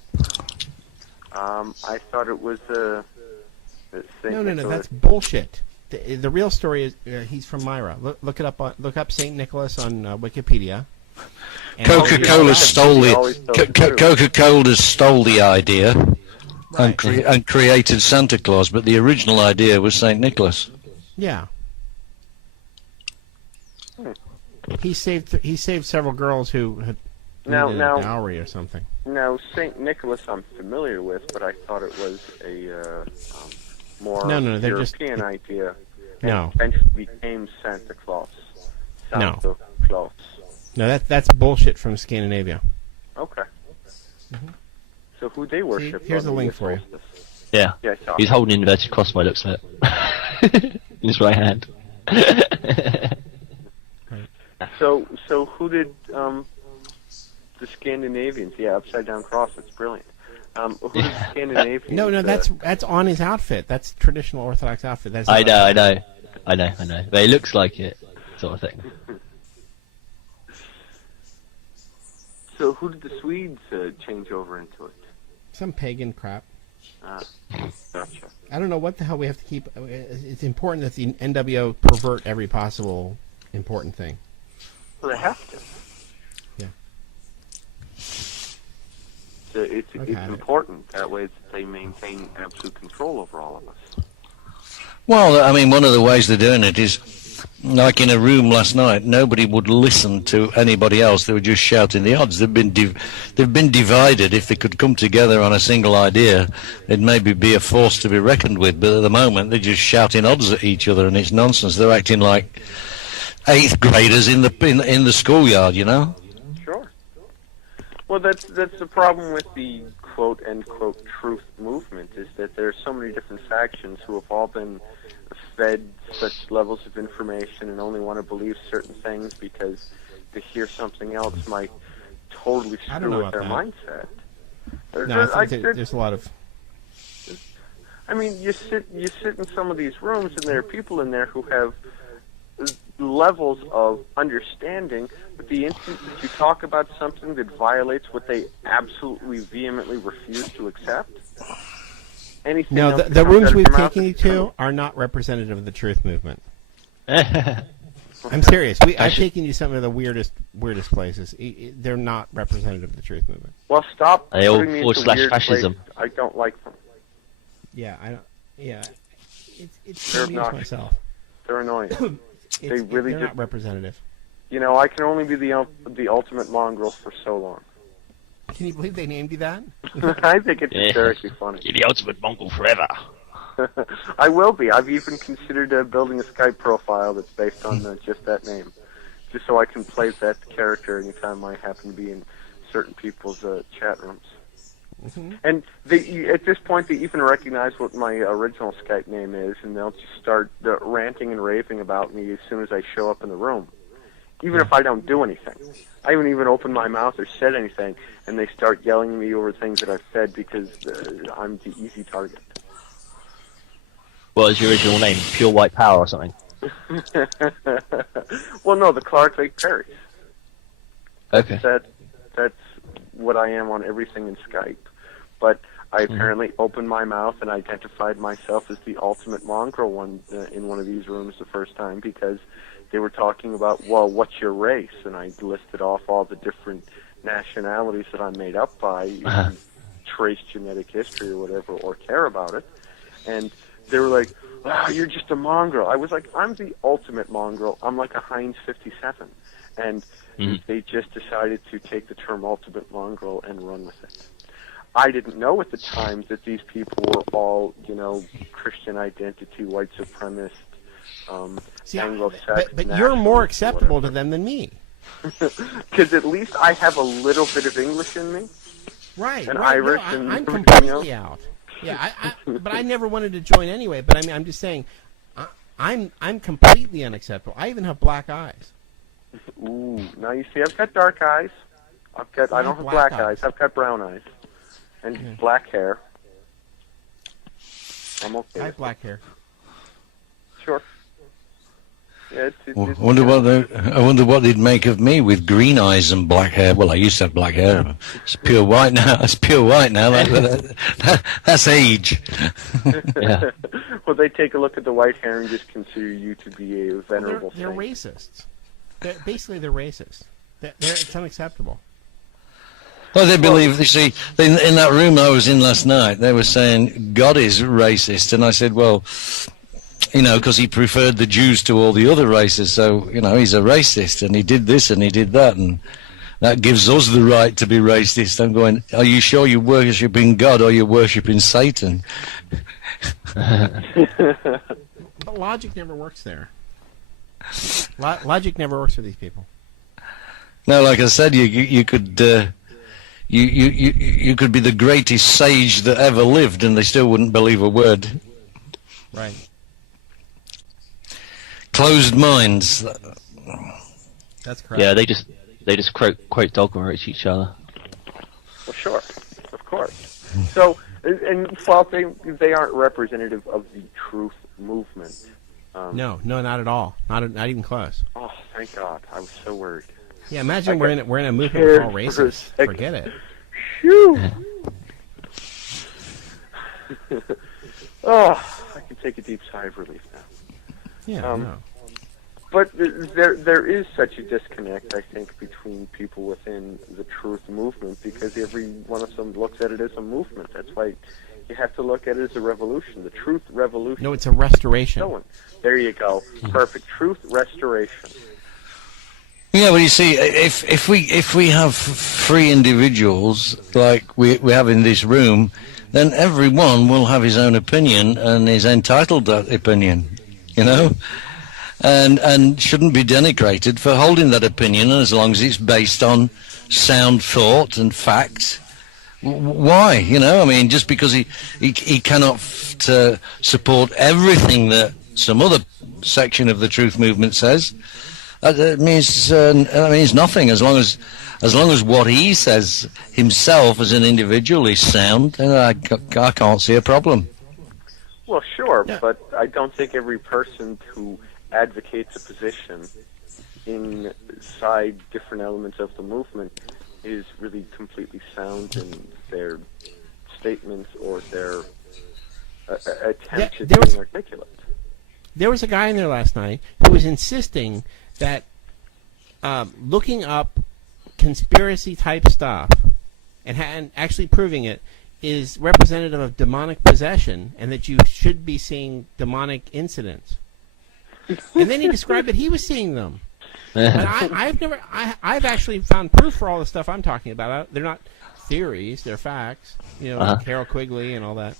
I thought it was St. No, Nicholas. that's bullshit. The real story is he's from Myra. Look it up. Look up St. Nicholas on Wikipedia. Coca-Cola stole Coca-Cola stole the idea and created Santa Claus, but the original idea was St. Nicholas. Yeah. He saved several girls who had needed a dowry or something. Now, St. Nicholas I'm familiar with, but I thought it was a more they're European idea. No. And eventually became Santa Claus. Santa Claus. No, that's bullshit from Scandinavia. Okay. Mm-hmm. So who they worship? Here's a link for you. Yeah. Yeah, I saw He's it. holding an inverted cross by the looks of it. In his right hand. So who did the Scandinavians? Yeah, upside down cross. That's brilliant. Who did the Scandinavians? No, that's on his outfit. That's traditional Orthodox outfit. That's I know. But it looks like it, sort of thing. So who did the Swedes change over into it? Some pagan crap. Gotcha. I don't know what the hell we have to keep. It's important that the NWO pervert every possible important thing. Well, they have to. Yeah. So it's important. That way they maintain absolute control over all of us. Well, I mean, one of the ways they're doing it is, like in a room last night, nobody would listen to anybody else. They were just shouting the odds. They've been divided. If they could come together on a single idea, it'd maybe be a force to be reckoned with. But at the moment, they're just shouting odds at each other, and it's nonsense. They're acting like 8th graders in the schoolyard, you know. Sure. Well, that's the problem with the quote unquote truth movement, is that there are so many different factions who have all been fed such levels of information and only want to believe certain things because to hear something else might totally screw with their mindset. No, I think there's a lot of. I mean, you sit in some of these rooms and there are people in there who have levels of understanding, but the instant that you talk about something that violates what they absolutely vehemently refuse to accept, anything No, else the rooms we've taken you is to are not representative of the truth movement. I'm serious. I've taken you some of the weirdest places. They're not representative of the truth movement. Well, stop They all putting me forward into slash weird fascism. places. I don't like them. Yeah, I don't. Yeah, it's They're confused not. myself. They're annoying. They're not representative. You know, I can only be the ultimate mongrel for so long. Can you believe they named you that? I think it's hysterically funny. You're the ultimate mongrel forever. I will be. I've even considered building a Skype profile that's based on just that name, just so I can play that character anytime I happen to be in certain people's chat rooms. Mm-hmm. And at this point, they even recognize what my original Skype name is, and they'll just start ranting and raving about me as soon as I show up in the room, even if I don't do anything. I haven't even opened my mouth or said anything, and they start yelling at me over things that I've said because I'm the easy target. What was your original name? Pure White Power or something? Well, no, the Clark Lake Perry. Okay. That's what I am on everything in Skype. But I apparently opened my mouth and identified myself as the ultimate mongrel in one of these rooms the first time because they were talking about, well, what's your race? And I listed off all the different nationalities that I'm made up by, trace genetic history or whatever, or care about it. And they were like, oh, you're just a mongrel. I was like, I'm the ultimate mongrel. I'm like a Heinz 57. And they just decided to take the term ultimate mongrel and run with it. I didn't know at the time that these people were all, Christian identity, white supremacist, Anglo-Saxon. But you're more acceptable to them than me. Because at least I have a little bit of English in me. Right. And right. Irish no, and I'm everything completely else. out. Yeah, but I never wanted to join anyway. But I'm just saying, I'm completely unacceptable. I even have black eyes. Ooh, now you see, I've got dark eyes. I don't have black eyes. I've got brown eyes and black hair. I'm okay. I have black hair. Sure. Yeah, I wonder what they'd make of me with green eyes and black hair. Well, I used to have black hair. It's pure white now. It's pure white now. That's age. Yeah. Well, they take a look at the white hair and just consider you to be a venerable They're racists. Basically, they're racist. It's unacceptable. Well, they believe, you see, in that room I was in last night, they were saying God is racist. And I said, well, because he preferred the Jews to all the other races. So, he's a racist and he did this and he did that. And that gives us the right to be racist. I'm going, are you sure you're worshipping God or you're worshipping Satan? But logic never works there. Logic never works for these people. No, like I said, you could you could be the greatest sage that ever lived, and they still wouldn't believe a word. Right. Closed minds. That's correct. Yeah, they just quote dogma at each other. Well, sure, of course. So, and while they aren't representative of the truth movement. No, not at all. Not even close. Oh, thank God! I was so worried. Yeah, imagine we're in a movement with all races. Forget it. Phew. Oh, I can take a deep sigh of relief now. Yeah. No. But there is such a disconnect, I think, between people within the truth movement because every one of them looks at it as a movement. That's why you have to look at it as a revolution, the truth revolution. No, it's a restoration. There you go. Perfect. Truth restoration. Yeah, well, you see, if we have free individuals like we have in this room, then everyone will have his own opinion and is entitled to that opinion, and shouldn't be denigrated for holding that opinion as long as it's based on sound thought and fact. Why? Just because he cannot support everything that some other section of the truth movement says, it means nothing. As long as what he says himself as an individual is sound, then I can't see a problem. Well, sure, but I don't think every person who advocates a position inside different elements of the movement is really completely sound in their statements or their attempt at being articulate. There was a guy in there last night who was insisting that looking up conspiracy-type stuff and actually proving it is representative of demonic possession, and that you should be seeing demonic incidents. And then he described that he was seeing them. And I've actually found proof for all the stuff I'm talking about. They're not theories; they're facts. Like Carol Quigley and all that.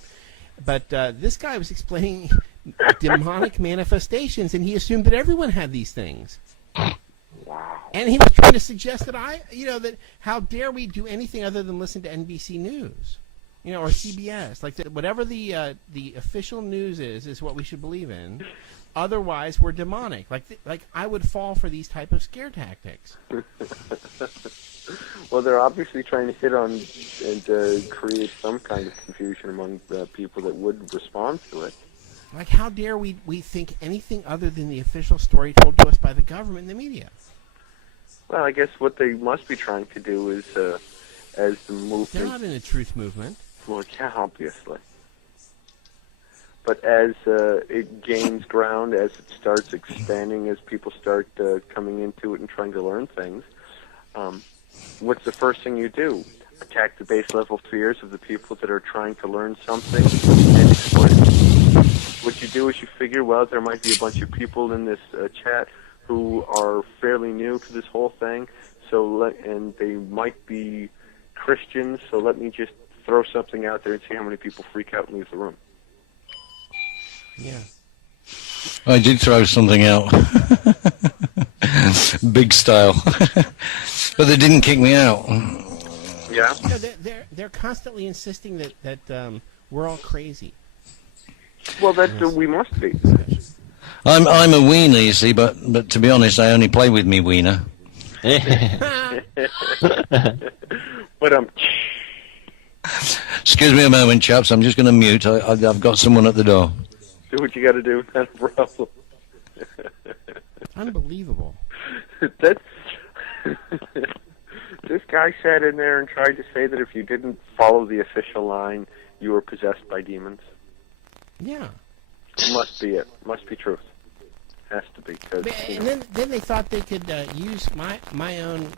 But this guy was explaining demonic manifestations, and he assumed that everyone had these things. Wow. And he was trying to suggest that that how dare we do anything other than listen to NBC News, or CBS, like whatever the official news is what we should believe in. Otherwise, we're demonic. Like I would fall for these type of scare tactics. Well, they're obviously trying to hit on and create some kind of confusion among the people that would respond to it. Like, how dare we think anything other than the official story told to us by the government and the media? Well, I guess what they must be trying to do is, as the movement... They're not in a truth movement. Well, yeah, obviously. But as it gains ground, as it starts expanding, as people start coming into it and trying to learn things, what's the first thing you do? Attack the base level fears of the people that are trying to learn something and exploit it. What you do is you figure, well, there might be a bunch of people in this chat who are fairly new to this whole thing, and they might be Christians, so let me just throw something out there and see how many people freak out and leave the room. Yeah. I did throw something out. Big style. But they didn't kick me out. Yeah? They're constantly insisting that we're all crazy. Well, we must be. I'm a wiener, you see, but to be honest, I only play with me wiener. But Excuse me a moment, chaps. I'm just going to mute. I've got someone at the door. do what you got to do. Not a problem. Unbelievable. This guy sat in there and tried to say that if you didn't follow the official line, you were possessed by demons. Yeah. Must be it. Must be truth. Has to be. And then they thought they could use my own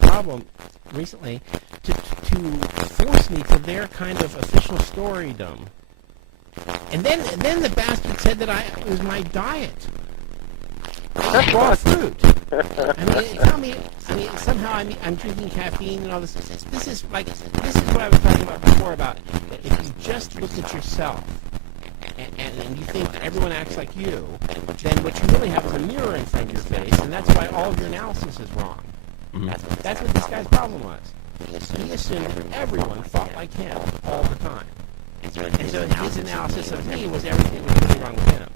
problem recently to force me to their kind of official storydom. And then the bastard said that it was my diet. Raw fruit. Somehow I'm drinking caffeine and all this. This is what I was talking about before, about if you just look at yourself and you think everyone acts like you, then what you really have is a mirror in front of your face, and that's why all of your analysis is wrong. Mm-hmm. That's what this guy's problem was. He assumed that everyone thought like him all the time. And so his analysis of me was everything was really wrong with him.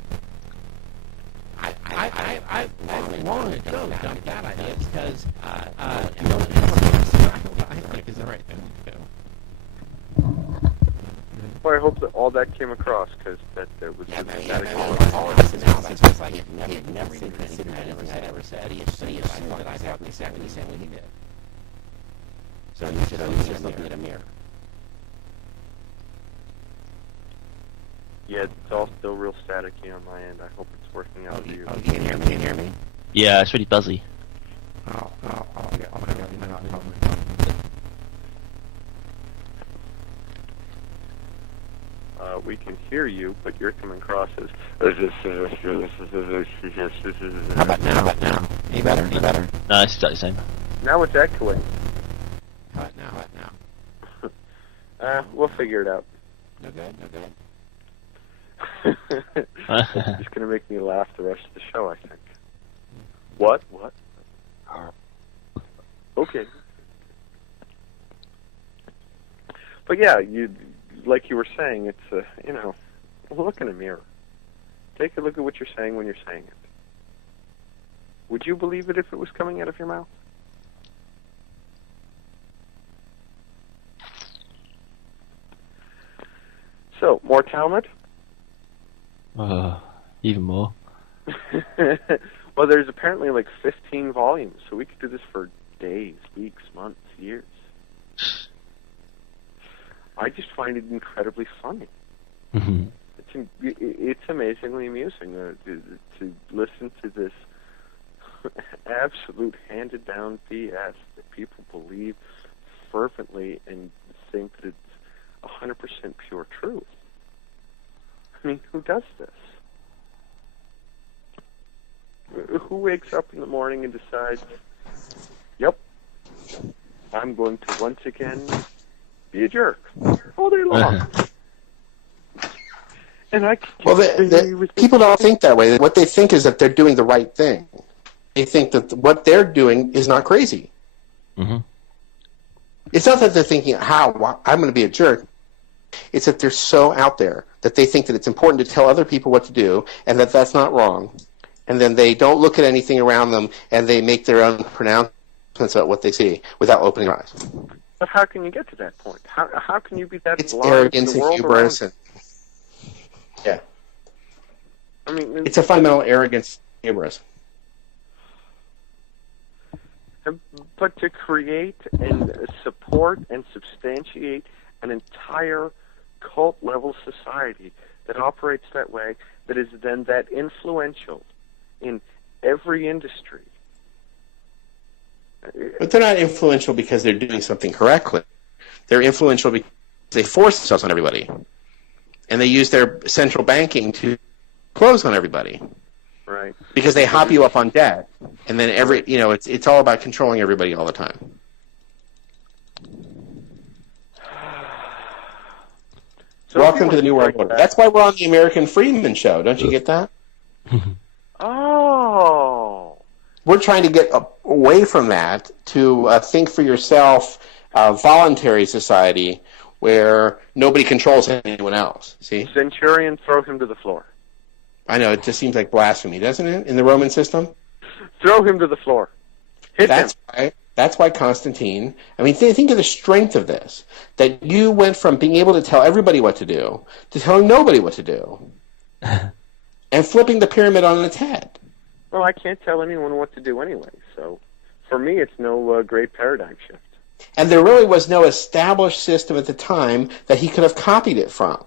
I long ago dumped that idea because is the right thing to do. Well, I hope that all that came across, because there was all of his analysis was like he had never even considered anything I'd ever said. He assumed that I thought exactly the same way he did. So he's just looking at a mirror. Yeah, it's all still real staticky on my end. I hope it's working out for you. You can hear me? Yeah, it's really buzzy. We can hear you, but you're coming across as... How about now? Any better? No, it's exactly the same. Now it's echoing. How about now? We'll figure it out. No good. It's just going to make me laugh the rest of the show, I think. What? Okay. But yeah, like you were saying, it's, look in a mirror. Take a look at what you're saying when you're saying it. Would you believe it if it was coming out of your mouth? So, more Talmud? Even more. Well, there's apparently like 15 volumes, so we could do this for days, weeks, months, years. I just find it incredibly funny. Mm-hmm. It's amazingly amusing to listen to this absolute handed-down BS that people believe fervently and think that it's 100% pure truth. I mean, who does this? Who wakes up in the morning and decides, yep, I'm going to once again be a jerk all day long? And people don't think that way. What they think is that they're doing the right thing. They think that what they're doing is not crazy. Mm-hmm. It's not that they're thinking, how I'm going to be a jerk. It's that they're so out there that they think that it's important to tell other people what to do and that that's not wrong. And then they don't look at anything around them and they make their own pronouncements about what they see without opening their eyes. But how can you get to that point? How can you be that It's blind arrogance to the and world hubris. around? Yeah. I mean, It's a fundamental arrogance and hubris. But to create and support and substantiate an entire cult-level society that operates that way, that is then that influential in every industry. But they're not influential because they're doing something correctly. They're influential because they force themselves on everybody. And they use their central banking to close on everybody. Right. Because they hop you up on debt. And then it's all about controlling everybody all the time. So welcome to the New World Order. That's why we're on the American Freeman show. Don't you get that? Oh. We're trying to get away from that to think for yourself, voluntary society where nobody controls anyone else. See? Centurion, throw him to the floor. I know, it just seems like blasphemy, doesn't it, in the Roman system? Throw him to the floor. Hit him. That's why Constantine, I mean, think of the strength of this, that you went from being able to tell everybody what to do to telling nobody what to do and flipping the pyramid on its head. Well, I can't tell anyone what to do anyway, so for me it's no great paradigm shift. And there really was no established system at the time that he could have copied it from.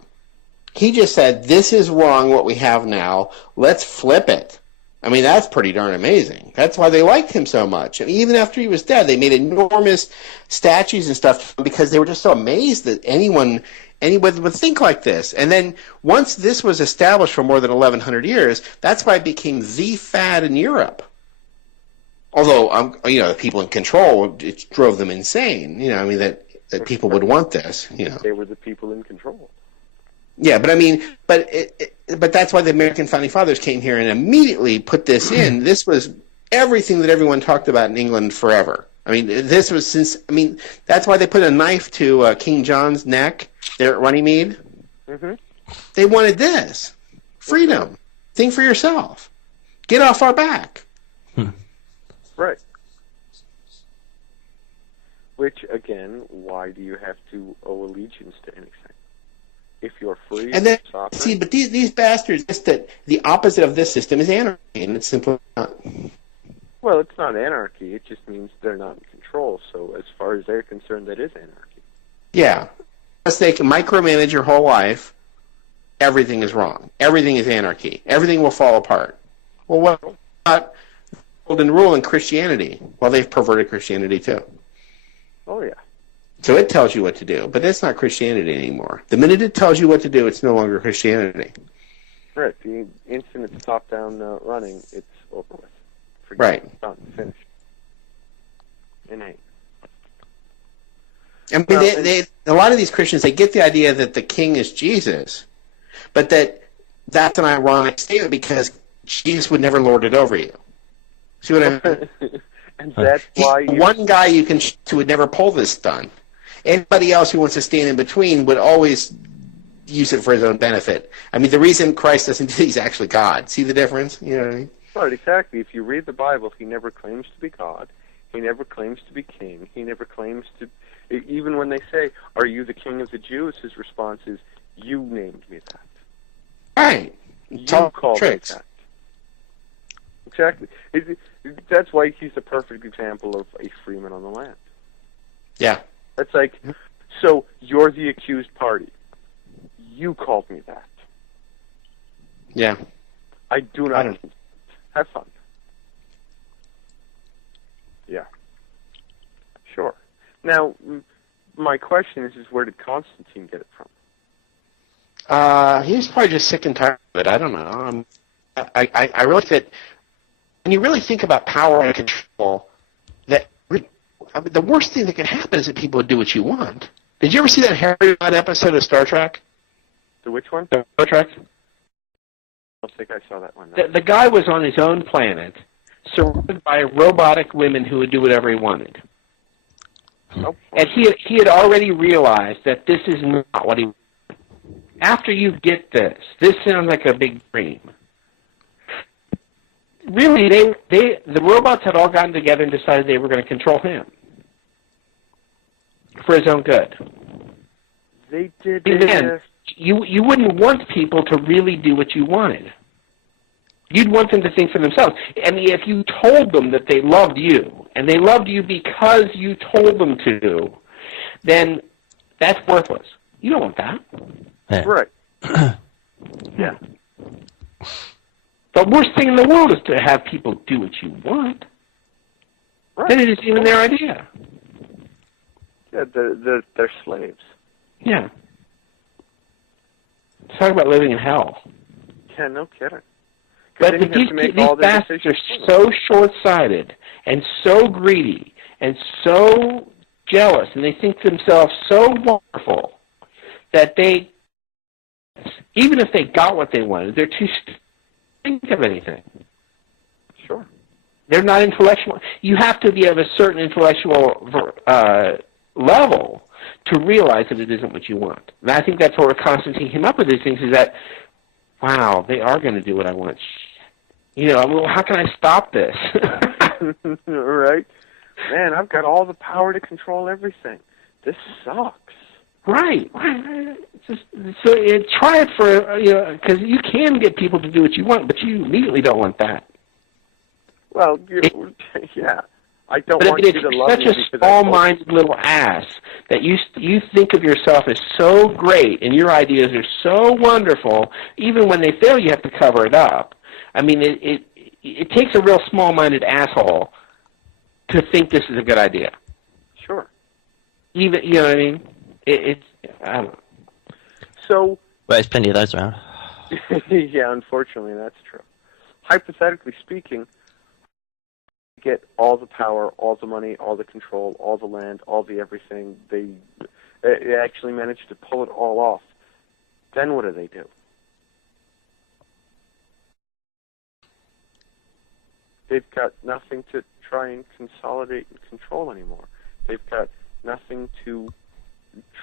He just said, this is wrong what we have now, let's flip it. I mean, that's pretty darn amazing. That's why they liked him so much. And even after he was dead, they made enormous statues and stuff because they were just so amazed that anyone would think like this. And then once this was established for more than 1,100 years, that's why it became the fad in Europe. Although, the people in control, it drove them insane. I mean, that people would want this. They were the people in control. Yeah, but I mean, but that's why the American Founding Fathers came here and immediately put this in. This was everything that everyone talked about in England forever. I mean, that's why they put a knife to King John's neck there at Runnymede. Mm-hmm. They wanted this. Freedom. Think for yourself. Get off our back. Right. Which, again, why do you have to owe allegiance to anything? If you're free, and then sovereign. See, but these bastards, just that the opposite of this system is anarchy, and it's simply not. Well, it's not anarchy. It just means they're not in control. So, as far as they're concerned, that is anarchy. Yeah, unless they can micromanage your whole life, everything is wrong. Everything is anarchy. Everything will fall apart. Well, what about golden rule in Christianity? Well, they've perverted Christianity too. Oh yeah. So it tells you what to do, but that's not Christianity anymore. The minute it tells you what to do, it's no longer Christianity. Right. The instant it's top-down running, it's over with. Forget right. It's done. Finished. Innate. I mean, a lot of these Christians, they get the idea that the king is Jesus, but that's an ironic statement because Jesus would never lord it over you. See what I mean? And that's why one guy who would never pull this stunt. Anybody else who wants to stand in between would always use it for his own benefit. I mean, the reason Christ doesn't do it, he's actually God. See the difference? You know what I mean? Right, exactly. If you read the Bible, he never claims to be God. He never claims to be king. He never claims to... Even when they say, are you the king of the Jews? His response is, you named me that. Right. You called me that. exactly. That's why he's the perfect example of a freeman on the land. Yeah. That's like, so you're the accused party. You called me that. Yeah. I do not. Have fun. Yeah. Sure. Now, my question is where did Constantine get it from? He was probably just sick and tired of it. I don't know. I really think that when you really think about power and control, the worst thing that can happen is that people do what you want. Did you ever see that Harry Mudd episode of Star Trek? The which one? Star Trek? I don't think I saw that one. No. The guy was on his own planet, surrounded by robotic women who would do whatever he wanted. Oh. And he had already realized that this is not what he wanted. After you get this sounds like a big dream. Really, the robots had all gotten together and decided they were going to control him for his own good. They did. Again, you wouldn't want people to really do what you wanted. You'd want them to think for themselves. And if you told them that they loved you, and they loved you because you told them to, then that's worthless. You don't want that. Yeah. Right. Yeah. The worst thing in the world is to have people do what you want. Right. Then it isn't even their idea. Yeah, they're slaves. Yeah. Talk about living in hell. Yeah, no kidding. But these bastards are so short-sighted and so greedy and so jealous, and they think themselves so wonderful that they, even if they got what they wanted, they're too stupid to think of anything. Sure. They're not intellectual. You have to be of a certain intellectual level to realize that it isn't what you want. And I think that's where Constantine came up with these things, is that, wow, they are going to do what I want. You know, well, how can I stop this? Right? Man, I've got all the power to control everything. This sucks. Right. Try it for, because you can get people to do what you want, but you immediately don't want that. Well, yeah. I don't want you to love me. But it's such a small-minded little ass that you think of yourself as so great and your ideas are so wonderful, even when they fail you have to cover it up. I mean, it takes a real small-minded asshole to think this is a good idea. Sure. Even, you know what I mean? I don't know. So... Well, there's plenty of those around. Yeah, unfortunately, that's true. Hypothetically speaking, get all the power, all the money, all the control, all the land, all the everything. They actually managed to pull it all off. Then what do? They've got nothing to try and consolidate and control anymore. They've got nothing to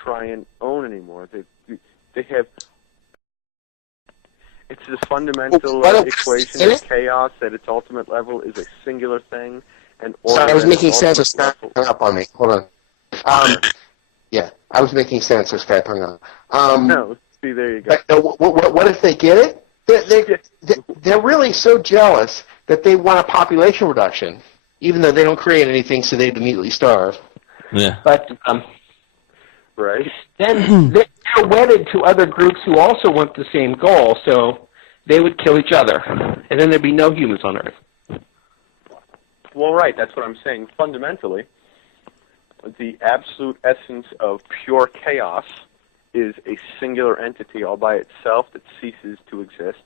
try and own anymore. They have... It's the fundamental equation of chaos at its ultimate level is a singular thing. And sorry, I was making sense of Skype hung up on me. Hold on. Yeah, I was making sense of Skype hung up. No, see, there you go. What if they get it? They're really so jealous that they want a population reduction, even though they don't create anything, so they'd immediately starve. Yeah. But right. Then they're wedded to other groups who also want the same goal, so they would kill each other, and then there'd be no humans on Earth. Well, right, that's what I'm saying. Fundamentally, the absolute essence of pure chaos is a singular entity all by itself that ceases to exist,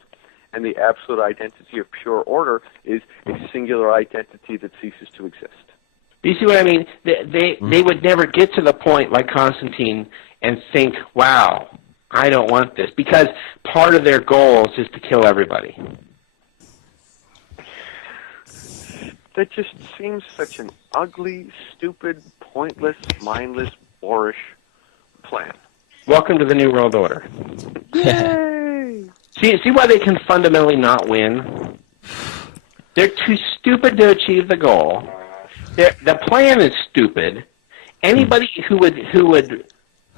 and the absolute identity of pure order is a singular identity that ceases to exist. Do you see what I mean? They would never get to the point like Constantine and think, wow, I don't want this, because part of their goals is to kill everybody. That just seems such an ugly, stupid, pointless, mindless, boorish plan. Welcome to the New World Order. Yay! See why they can fundamentally not win? They're too stupid to achieve the goal. The plan is stupid. Anybody who would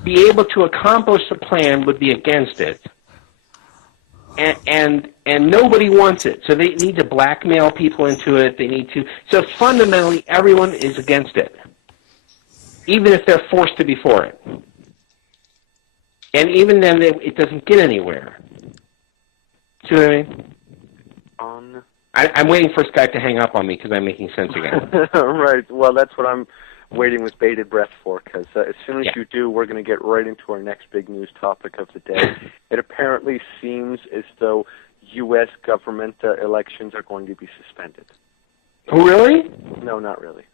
be able to accomplish the plan would be against it. and nobody wants it. So they need to blackmail people into it. They need to. So fundamentally, everyone is against it, even if they're forced to be for it. And even then, it doesn't get anywhere. See what I mean? I'm waiting for Skype to hang up on me because I'm making sense again. Right. Well, that's what I'm waiting with bated breath for, because as soon as you do, we're going to get right into our next big news topic of the day. It apparently seems as though U.S. government elections are going to be suspended. Oh, really? No, not really.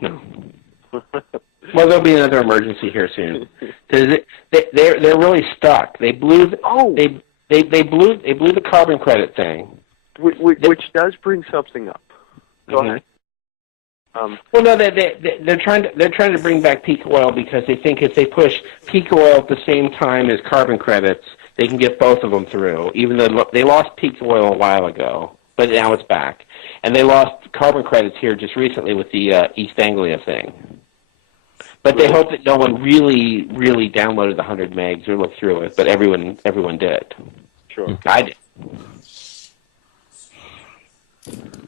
No. Well, there'll be another emergency here soon. They're really stuck. They blew they blew the carbon credit thing, which does bring something up. Go ahead. Well, no, they're trying to bring back peak oil because they think if they push peak oil at the same time as carbon credits, they can get both of them through. Even though they lost peak oil a while ago, but now it's back, and they lost carbon credits here just recently with the East Anglia thing. But they hope that no one really downloaded the 100 megs or looked through it, but everyone did. Sure, I did.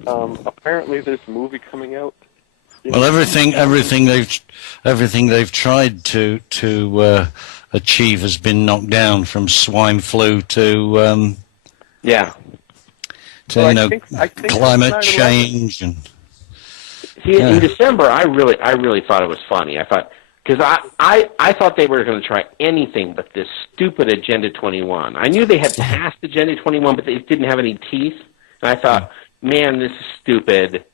Apparently, there's a movie coming out. Well, everything they've tried to achieve has been knocked down, from swine flu to climate change and. See, in December, I really thought it was funny. I thought because I thought they were going to try anything but this stupid Agenda 21. I knew they had passed Agenda 21, but they didn't have any teeth, and I thought, man, this is stupid.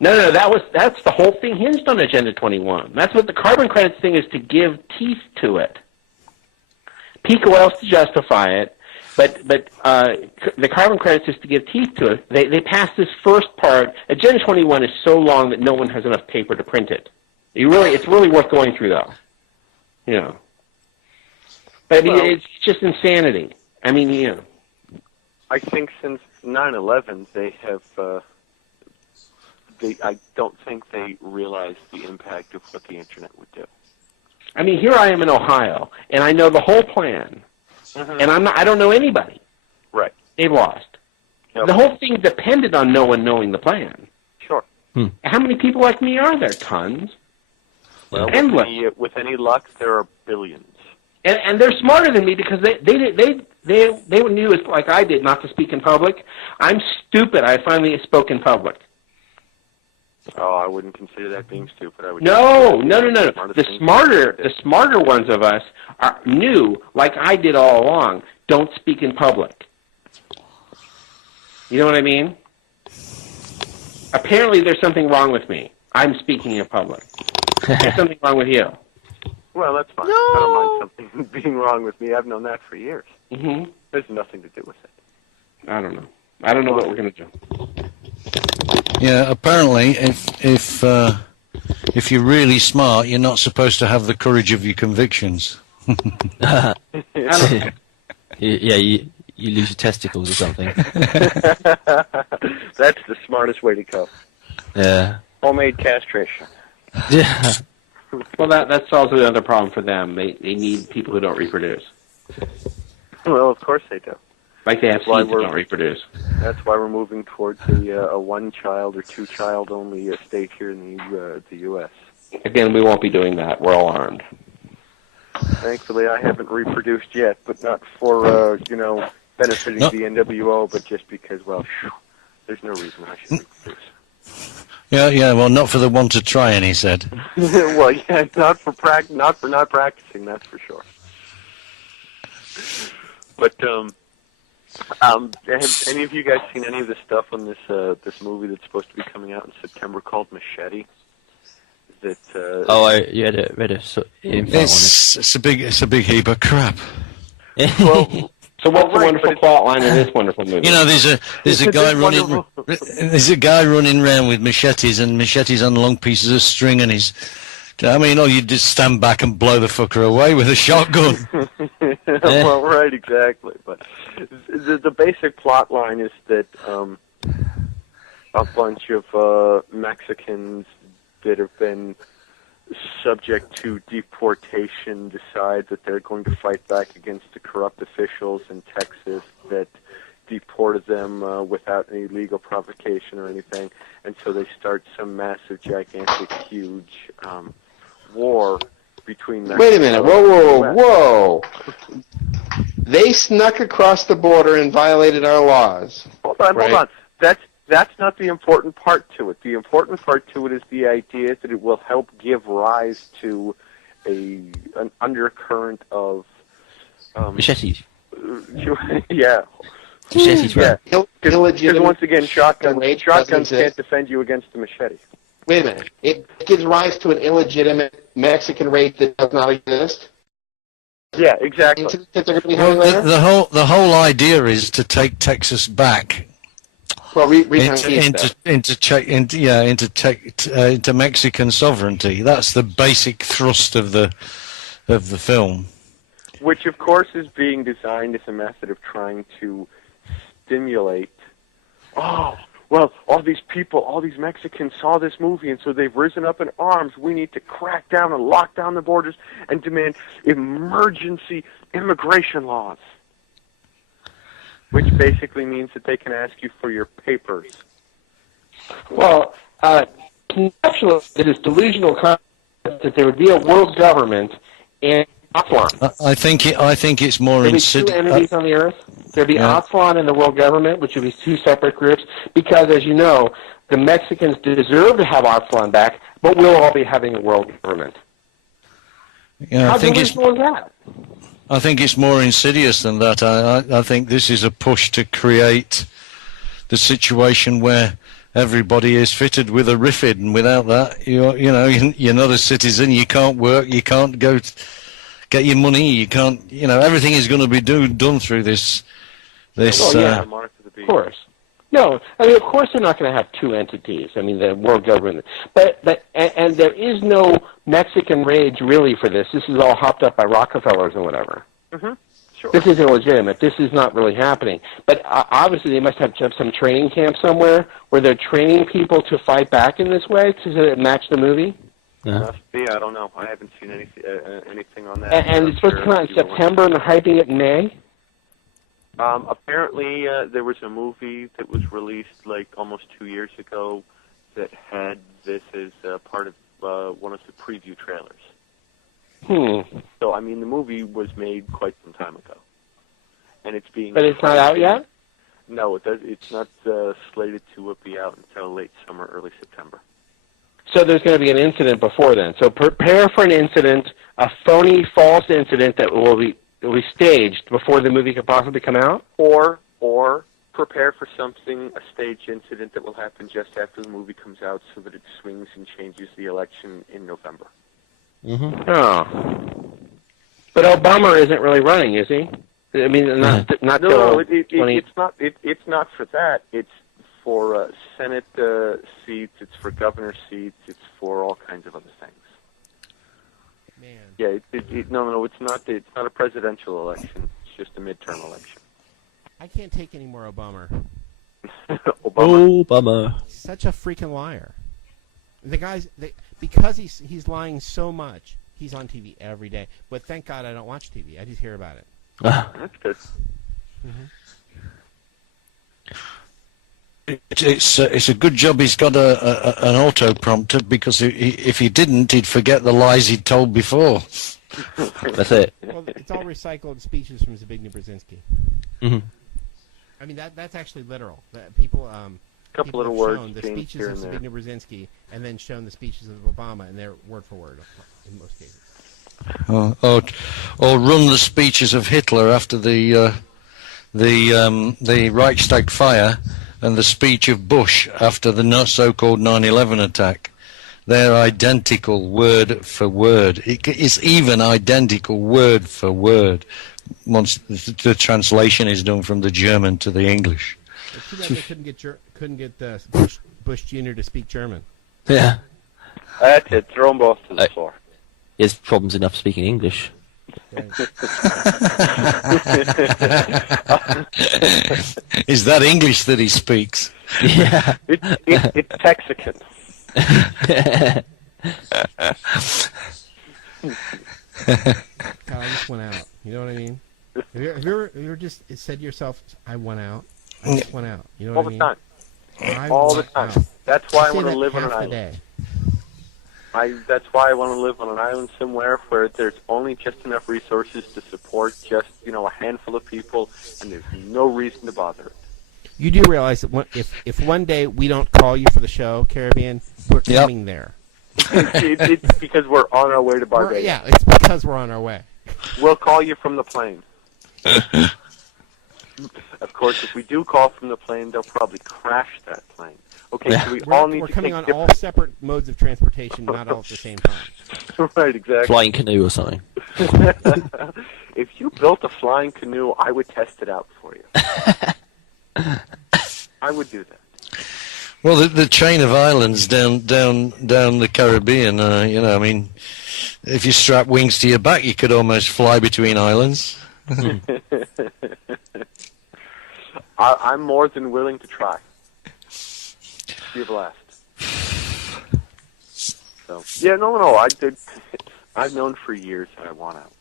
No, that's the whole thing hinged on Agenda 21. That's what the carbon credits thing is, to give teeth to it. Peak oil's to justify it, but the carbon credits is to give teeth to it. They passed this first part. Agenda 21 is so long that no one has enough paper to print it. It's really worth going through, though. You know. But I mean, it's just insanity. I mean, you know. I think since 9/11, they have. I don't think they realized the impact of what the internet would do. I mean, here I am in Ohio, and I know the whole plan, and I don't know anybody. Right. They've lost. Yep. The whole thing depended on no one knowing the plan. Sure. How many people like me are there? Tons. Well, endless. With any luck, there are billions. And they're smarter than me because they knew, like I did, not to speak in public. I'm stupid. I finally spoke in public. Oh, I wouldn't consider that being stupid. I would. No. The smarter ones of us knew, like I did all along, don't speak in public. You know what I mean? Apparently, there's something wrong with me. I'm speaking in public. There's something wrong with you. Well, that's fine. No. I don't mind something being wrong with me. I've known that for years. Mm-hmm. There's nothing to do with it. I don't know. I don't know what we're going to do. Yeah, apparently, if you're really smart, you're not supposed to have the courage of your convictions. You lose your testicles or something. That's the smartest way to go. Yeah. Homemade castration. Yeah. Well, that solves another problem for them. They need people who don't reproduce. Well, of course they do. Like they have seeds that don't reproduce. That's why we're moving towards a one-child or two-child only state here in the U.S. Again, we won't be doing that. We're all armed. Thankfully, I haven't reproduced yet, but not for benefiting the NWO, but just because, well, there's no reason I should reproduce. Yeah. Well, not for the one to try, and he said. Well, yeah, not for not practicing. That's for sure. But have any of you guys seen any of this stuff on this movie that's supposed to be coming out in September called Machete? That you read a info on it. It's a big heap of crap. Well, so what's the wonderful plot line in this wonderful movie? You know, there's a guy running. There's a guy running around with machetes on long pieces of string, and you just stand back and blow the fucker away with a shotgun. Well, right, exactly. But the basic plot line is that a bunch of Mexicans that have been subject to deportation decide that they're going to fight back against the corrupt officials in Texas that deported them without any legal provocation or anything, and so they start some massive, gigantic, huge war between Mexico. Wait a minute! Whoa! They snuck across the border and violated our laws. Hold on. That's not the important part to it. The important part to it is the idea that it will help give rise to an undercurrent of machetes. Yeah. Machetes, right? Yeah. Because once again, shotguns can't defend you against the machete. Wait a minute. It gives rise to an illegitimate Mexican race that does not exist? Yeah, exactly. The whole idea is to take Texas back. Well, into Mexican sovereignty. That's the basic thrust of the film. Which, of course, is being designed as a method of trying to stimulate. Oh, well, all these people, all these Mexicans saw this movie, and so they've risen up in arms. We need to crack down and lock down the borders and demand emergency immigration laws. Which basically means that they can ask you for your papers. Well, conceptually, it is delusional concept that there would be a world government and Athlon. I think it's more insidious. There'd be two entities on the Earth. There'd be Athlon and the world government, which would be two separate groups, because, as you know, the Mexicans deserve to have Athlon back, but we'll all be having a world government. Yeah, How delusional is that? I think it's more insidious than that. I think this is a push to create the situation where everybody is fitted with a RIFID, and without that, you're not a citizen. You can't work. You can't go get your money. You can't. Everything is going to be done through this. Of course. No, I mean, of course they're not going to have two entities. I mean, the world government. But there is no Mexican rage really for this. This is all hopped up by Rockefellers and whatever. Mm-hmm. Sure. This isn't legitimate. This is not really happening. But obviously they must have some training camp somewhere where they're training people to fight back in this way to match the movie. Must be. I don't know. I haven't seen anything on that. And it's supposed to come out in September, and they're hyping it in May? Apparently, there was a movie that was released like almost 2 years ago that had this as part of one of the preview trailers. So, I mean, the movie was made quite some time ago, and it's being. But it's not out yet? No, it's not slated to be out until late summer, early September. So there's going to be an incident before then. So prepare for an incident, a phony, false incident that will be staged before the movie could possibly come out? Or prepare for something, a staged incident that will happen just after the movie comes out so that it swings and changes the election in November. Mm-hmm. Oh. But Obama isn't really running, is he? I mean, not it's not for that. It's for Senate seats, it's for governor seats, it's for all kinds of other things. Man. Yeah, no, it's not. It's not a presidential election. It's just a midterm election. I can't take any more Obama. Obama. Such a freaking liar. The guy's because he's lying so much. He's on TV every day. But thank God I don't watch TV. I just hear about it. That's good. Mm-hmm. It's a good job he's got an auto prompter, because if he didn't, he'd forget the lies he'd told before. That's it. Well, it's all recycled speeches from Zbigniew Brzezinski. Mm-hmm. I mean, that's actually literal. People couple little have words shown the changed speeches here of and there. Zbigniew Brzezinski and then shown the speeches of Obama, and they're word for word in most cases. Or run the speeches of Hitler after the Reichstag fire, and the speech of Bush after the so-called 9/11 attack. They're identical word for word. It's even identical word for word once the translation is done from the German to the English. It's too bad they couldn't get Bush Jr. to speak German. Yeah. That's it. Throw them both to the floor. He has problems enough speaking English. Right. Is that English that he speaks? Yeah. It's Texican. God, I just went out. You know what I mean? Have you ever just said to yourself, I went out? Just one out. You know all what the I mean? time. All the time. Out. That's why I say want to that live on half an the island. day. That's why I want to live on an island somewhere where there's only just enough resources to support just, a handful of people, and there's no reason to bother it. You do realize that if one day we don't call you for the show, Caribbean, we're coming there. It's because we're on our way to Barbados. Yeah, it's because we're on our way. We'll call you from the plane. Of course, if we do call from the plane, they'll probably crash that plane. Okay, so we're coming on all separate modes of transportation, not all at the same time. Right, exactly. Flying canoe or something. If you built a flying canoe, I would test it out for you. I would do that. Well, the chain of islands down the Caribbean, if you strap wings to your back, you could almost fly between islands. I'm more than willing to try. Be a blast. So, yeah, no. I've known for years that I want out.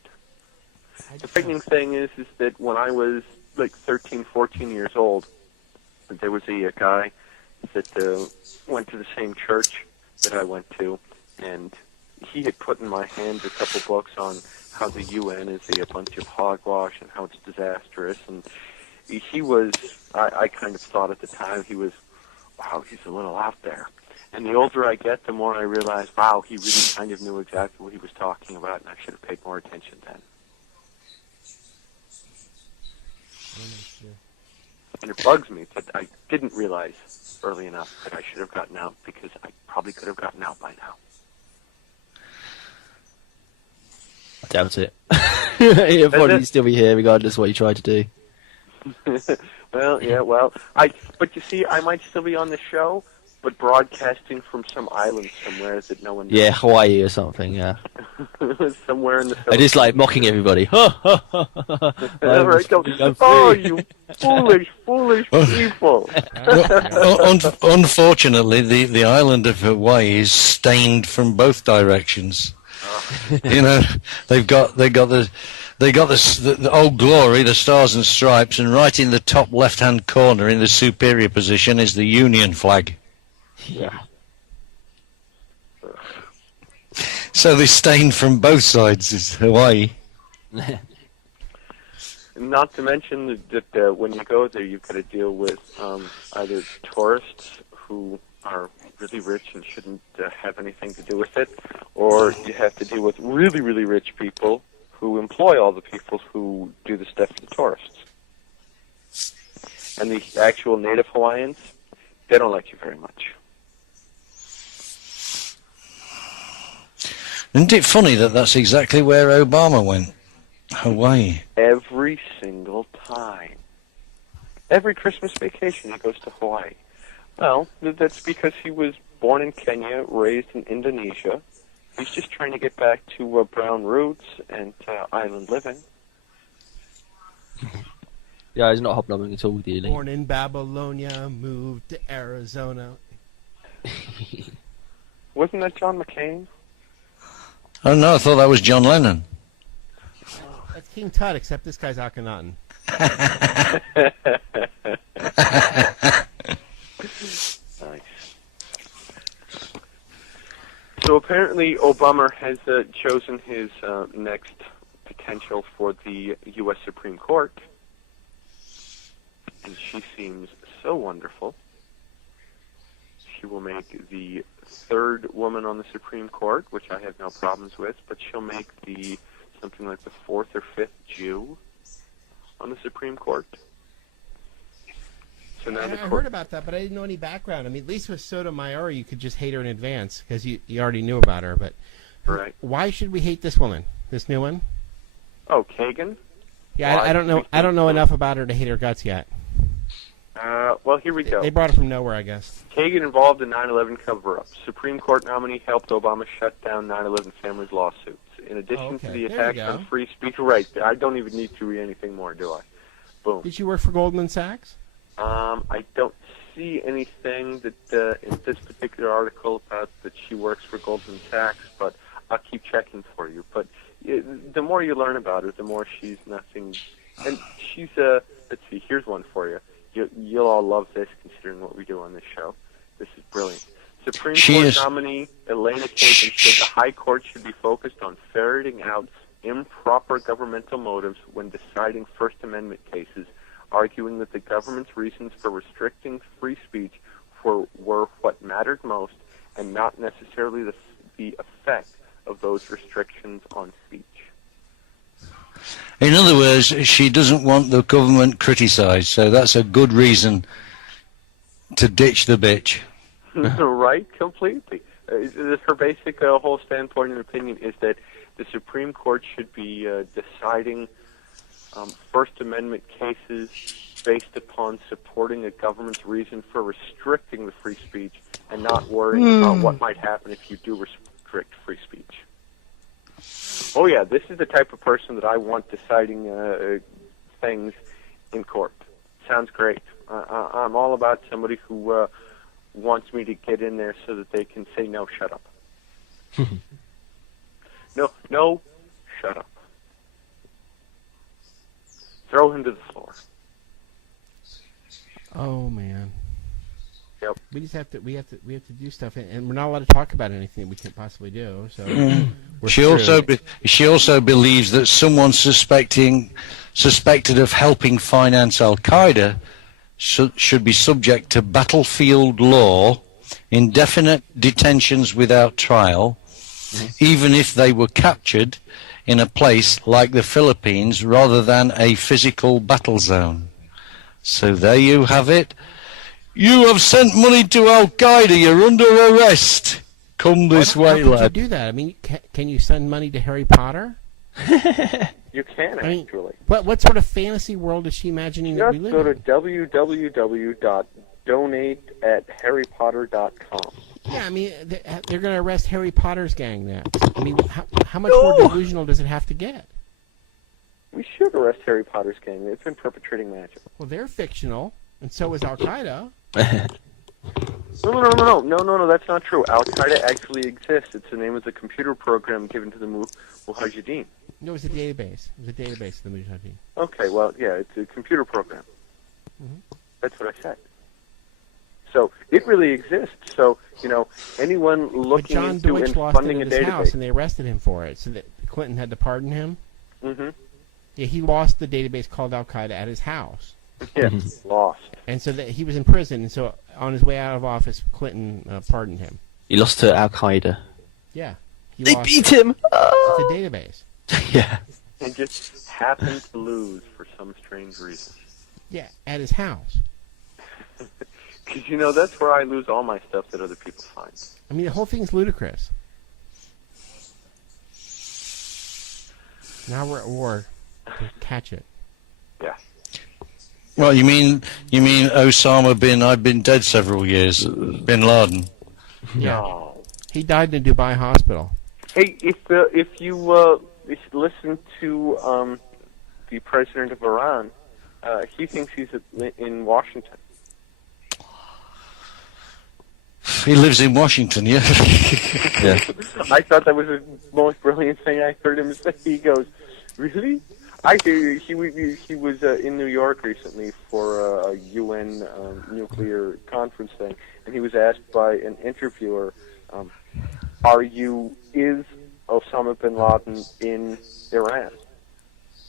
The frightening thing is that when I was like 13, 14 years old, there was a guy that went to the same church that I went to, and he had put in my hand a couple books on how the UN is a bunch of hogwash and how it's disastrous. And he was, I kind of thought at the time he was, wow, he's a little out there. And the older I get, the more I realize, wow, he really kind of knew exactly what he was talking about, and I should have paid more attention then. And it bugs me that I didn't realize early enough that I should have gotten out, because I probably could have gotten out by now. I doubt it. You'll probably still be here regardless of what you try to do. But you see, I might still be on the show, but broadcasting from some island somewhere that no one knows. Yeah, Hawaii or something, yeah. Somewhere in the I just like mocking everybody. Oh, you foolish people. Unfortunately, the island of Hawaii is stained from both directions. They've got the Old Glory, the Stars and Stripes, and right in the top left-hand corner in the superior position is the Union flag. Yeah. So they're stained from both sides is Hawaii. Not to mention that when you go there, you've got to deal with either tourists who are really rich and shouldn't have anything to do with it, or you have to deal with really, really rich people who employ all the people who do the stuff for the tourists. And the actual native Hawaiians, they don't like you very much. Isn't it funny that that's exactly where Obama went? Hawaii. Every single time. Every Christmas vacation he goes to Hawaii. Well, that's because he was born in Kenya, raised in Indonesia. He's just trying to get back to brown roots and island living. Yeah, he's not hobnobbing at all, dearly. Born in Babylonia, moved to Arizona. Wasn't that John McCain? Oh no, I thought that was John Lennon. That's King Tut, except this guy's Akhenaten. Nice. So apparently Obama has chosen his next potential for the U.S. Supreme Court. And she seems so wonderful. She will make the third woman on the Supreme Court, which I have no problems with, but she'll make something like the fourth or fifth Jew on the Supreme Court. So now I heard about that, but I didn't know any background. I mean, at least with Sotomayor, you could just hate her in advance because you already knew about her. But right. Why should we hate this woman, this new one? Oh, Kagan? Yeah, I don't know. I don't know enough about her to hate her guts yet. Well, here we go. They brought her from nowhere, I guess. Kagan involved in 9/11 cover-up. Supreme Court nominee helped Obama shut down 9/11 families' lawsuits. In addition to the attacks on free speech, right? I don't even need to read anything more, do I? Boom. Did she work for Goldman Sachs? I don't see anything that in this particular article about that she works for Goldman Sachs, but I'll keep checking for you. But the more you learn about her, the more she's nothing. And she's let's see, here's one for you. you'll all love this, considering what we do on this show. This is brilliant. Supreme Court nominee Elena Kagan said the High Court should be focused on ferreting out improper governmental motives when deciding First Amendment cases, arguing that the government's reasons for restricting free speech were what mattered most and not necessarily the effect of those restrictions on speech. In other words, she doesn't want the government criticised, so that's a good reason to ditch the bitch. Right, completely. Her basic whole standpoint and opinion is that the Supreme Court should be deciding First Amendment cases based upon supporting a government's reason for restricting the free speech and not worrying about what might happen if you do restrict free speech. Oh yeah, this is the type of person that I want deciding things in court. Sounds great. I'm all about somebody who wants me to get in there so that they can say, no, shut up. No, shut up. Throw him to the floor. Oh man. Yep. We have to do stuff, and we're not allowed to talk about anything that we can't possibly do. So she also believes that someone suspected of helping finance Al Qaeda should be subject to battlefield law, indefinite detentions without trial, even if they were captured in a place like the Philippines rather than a physical battle zone. So there you have it. You have sent money to Al Qaeda. You're under arrest. Come this way, lad. How could you do that? I mean, can you send money to Harry Potter? You can, actually. What sort of fantasy world is she imagining that we live in? Just go to www.donate@harrypotter.com. Yeah, I mean, they're going to arrest Harry Potter's gang now. I mean, how much more delusional does it have to get? We should arrest Harry Potter's gang. They've been perpetrating magic. Well, they're fictional, and so is Al Qaeda. No, that's not true. Al Qaeda actually exists. It's the name of the computer program given to the Mujahideen. No, it was a database. It was a database of the Mujahideen. Okay, well, yeah, it's a computer program. That's what I said. So it really exists. So, anyone looking into and funding a database. House, and they arrested him for it, so that Clinton had to pardon him. Yeah, he lost the database called Al Qaeda at his house. Yes, lost. And so that he was in prison, and so on his way out of office, Clinton pardoned him. He lost to Al Qaeda. Yeah. They beat him! It's a database. Yeah. And just happened to lose for some strange reason. Yeah, at his house. Because, that's where I lose all my stuff that other people find. I mean, the whole thing's ludicrous. Now we're at war to catch it. Yeah. Well, you mean Osama I've been dead several years, Bin Laden? Yeah. No. He died in a Dubai hospital. Hey, if you listen to the president of Iran, he thinks he's in Washington. He lives in Washington, yeah. Yeah. I thought that was the most brilliant thing I heard him say. He goes, really? I hear he was in New York recently for a UN nuclear conference thing, and he was asked by an interviewer, is Osama bin Laden in Iran?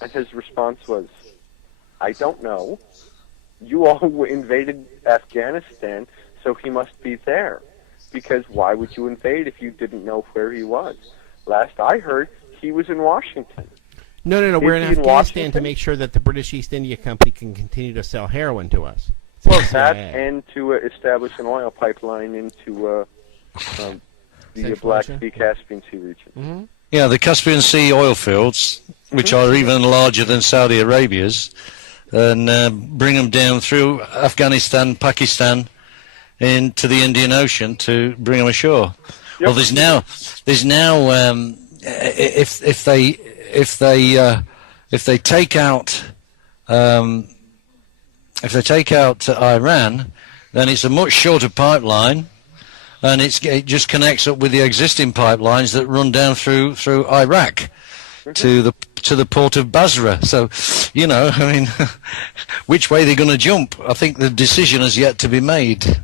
And his response was, I don't know. You all invaded Afghanistan, so he must be there. Because why would you invade if you didn't know where he was? Last I heard, he was in Washington. No. We're in Afghanistan to make sure that the British East India Company can continue to sell heroin to us. Well, that and to establish an oil pipeline into the Black Sea, Caspian Sea region. Yeah, the Caspian Sea oil fields, which are even larger than Saudi Arabia's, and bring them down through Afghanistan, Pakistan, into the Indian Ocean to bring them ashore. Yep. Well, there's now if they take out Iran, then it's a much shorter pipeline, and it just connects up with the existing pipelines that run down through Iraq. to the port of Basra. So, you know, I mean, which way they're going to jump? I think the decision has yet to be made.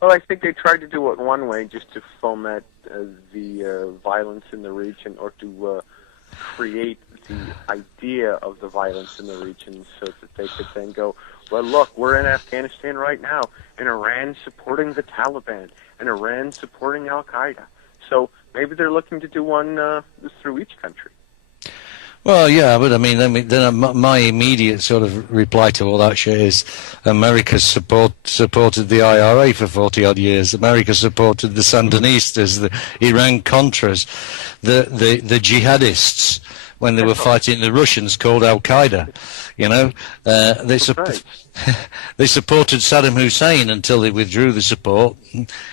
Well, I think they tried to do it one way, just to foment the violence in the region, or to create the idea of the violence in the region, so that they could then go, well, look, we're in Afghanistan right now, and Iran's supporting the Taliban, and Iran's supporting Al-Qaeda. So maybe they're looking to do one through each country. Well, yeah, but I mean, then my immediate sort of reply to all that shit is America supported the IRA for 40-odd years. America supported the Sandinistas, the Iran-Contras, the jihadists when they were fighting the Russians, called Al-Qaeda. You know, they supported Saddam Hussein until they withdrew the support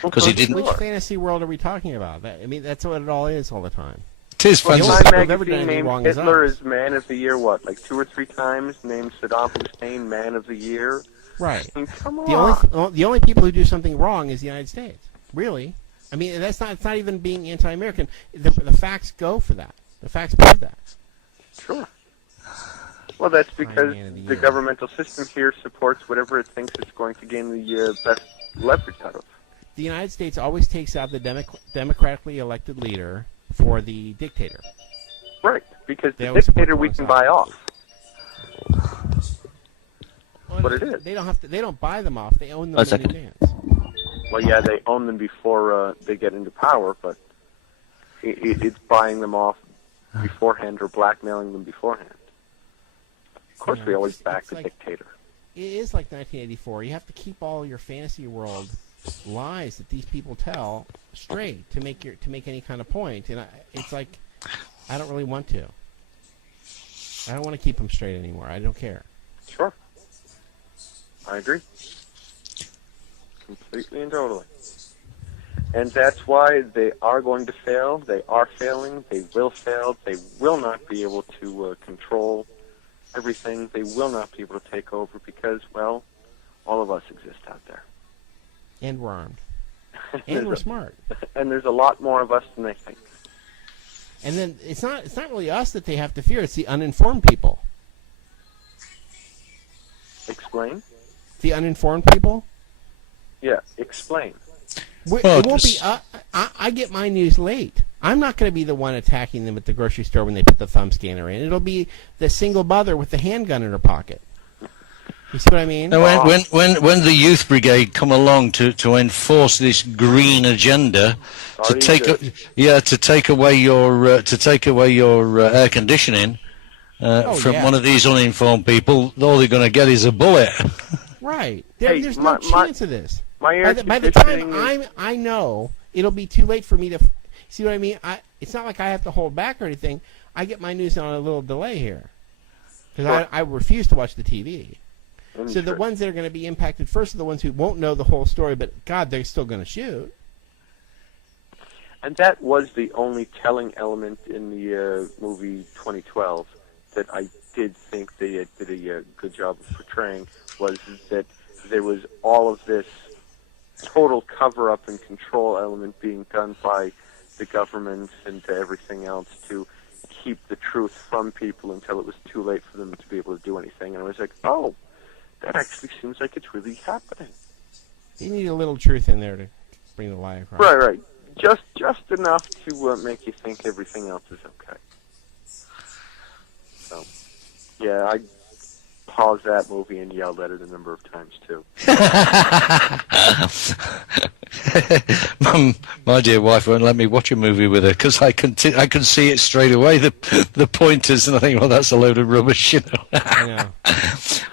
because he didn't. Which fantasy world are we talking about? I mean, that's what it all is all the time. It is fantasy. Time magazine named Hitler as Man of the Year, what, like 2 or 3 times? Named Saddam Hussein Man of the Year? Right. I mean, come on. The only people who do something wrong is the United States. Really. I mean, it's not even being anti-American. The facts go for that. The facts prove that. Sure. Well, that's because the governmental system here supports whatever it thinks it's going to gain the best leverage out of. The United States always takes out the democratically elected leader for the dictator. Right, because the dictator we can buy off. Well, what it is. They don't buy them off. They own them in advance. Well, yeah, they own them before they get into power, but it's buying them off beforehand or blackmailing them beforehand. Of course, we always back the dictator. It is like 1984. You have to keep all your fantasy world lies that these people tell straight to make any kind of point, and it's like I don't really want to. I don't want to keep them straight anymore. I don't care. Sure, I agree completely and totally. And that's why they are going to fail. They are failing. They will fail. They will not be able to control everything. They will not be able to take over because, well, all of us exist out there. And we're armed. And we're smart. And there's a lot more of us than they think. And then it's not really us that they have to fear. It's the uninformed people. Explain? The uninformed people? Yeah, explain. It won't be. I get my news late. I'm not going to be the one attacking them at the grocery store when they put the thumb scanner in. It'll be the single mother with the handgun in her pocket. You see what I mean? Now, when the youth brigade come along to enforce this green agenda, to take away your air conditioning from one of these uninformed people, all they're going to get is a bullet. Right. There's no chance of this. By the time I know, it'll be too late for me to. See what I mean? It's not like I have to hold back or anything. I get my news on a little delay here because I refuse to watch the TV. So the ones that are going to be impacted first are the ones who won't know the whole story, but God, they're still going to shoot. And that was the only telling element in the movie 2012 that I did think they did a good job of portraying, was that there was all of this total cover-up and control element being done by the government and everything else to keep the truth from people until it was too late for them to be able to do anything. And I was like, oh, that actually seems like it's really happening. You need a little truth in there to bring the lie across. Right. Just enough to make you think everything else is okay. So, yeah, I paused that movie and yelled at it a number of times too. My dear wife won't let me watch a movie with her because I can see it straight away, the pointers, and I think, well, that's a load of rubbish, you know. I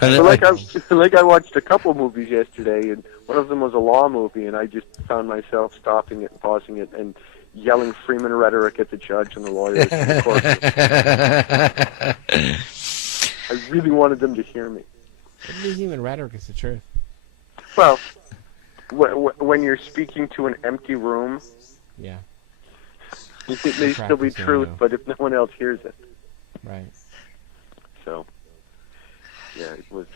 know. I watched a couple movies yesterday, and one of them was a law movie, and I just found myself stopping it, pausing it, and yelling Freeman rhetoric at the judge and the lawyers in the courtroom. I really wanted them to hear me. It isn't even rhetoric, it's the truth. Well, when you're speaking to an empty room, yeah, it may still be truth, but if no one else hears it. Right. So, yeah, it was...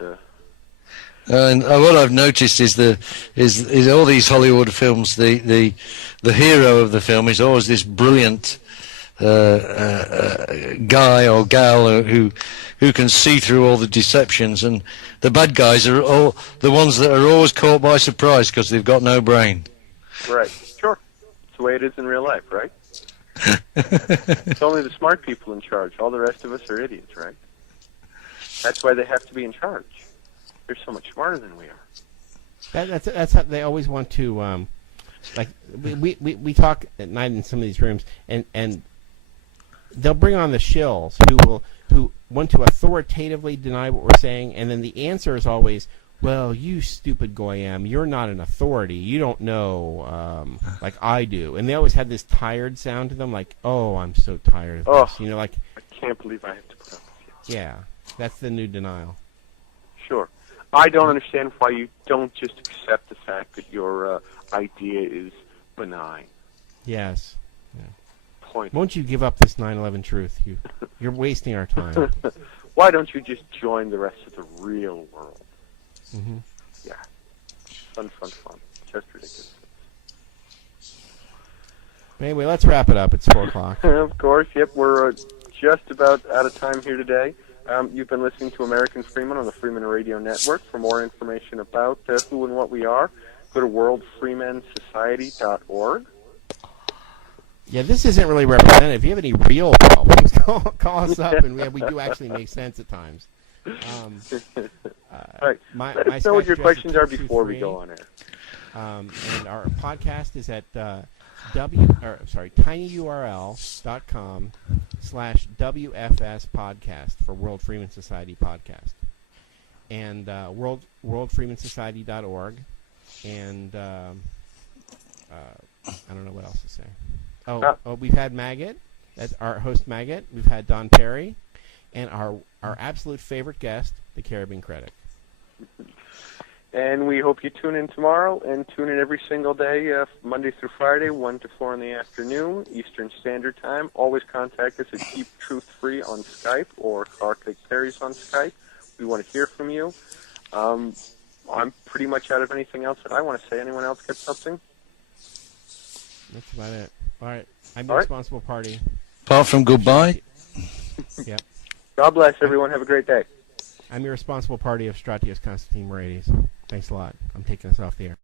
And what I've noticed is all these Hollywood films, the hero of the film is always this brilliant guy or gal who can see through all the deceptions, and the bad guys are all the ones that are always caught by surprise because they've got no brain. Right. Sure. It's the way it is in real life, right? It's only the smart people in charge. All the rest of us are idiots, right? That's why they have to be in charge. They're so much smarter than we are. That's how they always want to. Like we talk at night in some of these rooms, and they'll bring on the shills who want to authoritatively deny what we're saying, and then the answer is always, well, you stupid goyam, you're not an authority. You don't know like I do. And they always have this tired sound to them, like, oh, I'm so tired of this. You know, like, I can't believe I have to put up with you. Yeah, that's the new denial. Sure. I don't understand why you don't just accept the fact that your idea is benign. Yes. Yeah. Point. Won't you give up this 9/11 truth? You're wasting our time. Why don't you just join the rest of the real world? Mm-hmm. Yeah. Fun. Just ridiculous. Anyway, let's wrap it up. It's 4 o'clock. Of course. Yep, we're just about out of time here today. You've been listening to American Freeman on the Freeman Radio Network. For more information about who and what we are, go to worldfreemansociety.org. Yeah, this isn't really representative. If you have any real problems, call us up, and we do actually make sense at times. Right. Let us know what your questions are before we go on air. And our podcast is at tinyurl.com/WFS podcast for World Freeman Society podcast, and worldfreemansociety.org, and I don't know what else to say. Oh, we've had Maggot. That's our host, Maggot. We've had Don Perry, and our absolute favorite guest, the Caribbean Critic. And we hope you tune in tomorrow, and tune in every single day, Monday through Friday, 1 to 4 in the afternoon, Eastern Standard Time. Always contact us at Keep Truth Free on Skype or Clark Lake Perry's on Skype. We want to hear from you. I'm pretty much out of anything else that I want to say. Anyone else get something? That's about it. All right. I'm the responsible party. Apart from goodbye. Yeah. God bless everyone. Have a great day. I'm your responsible party of Stratius Constantine Morades. Thanks a lot. I'm taking us off the air.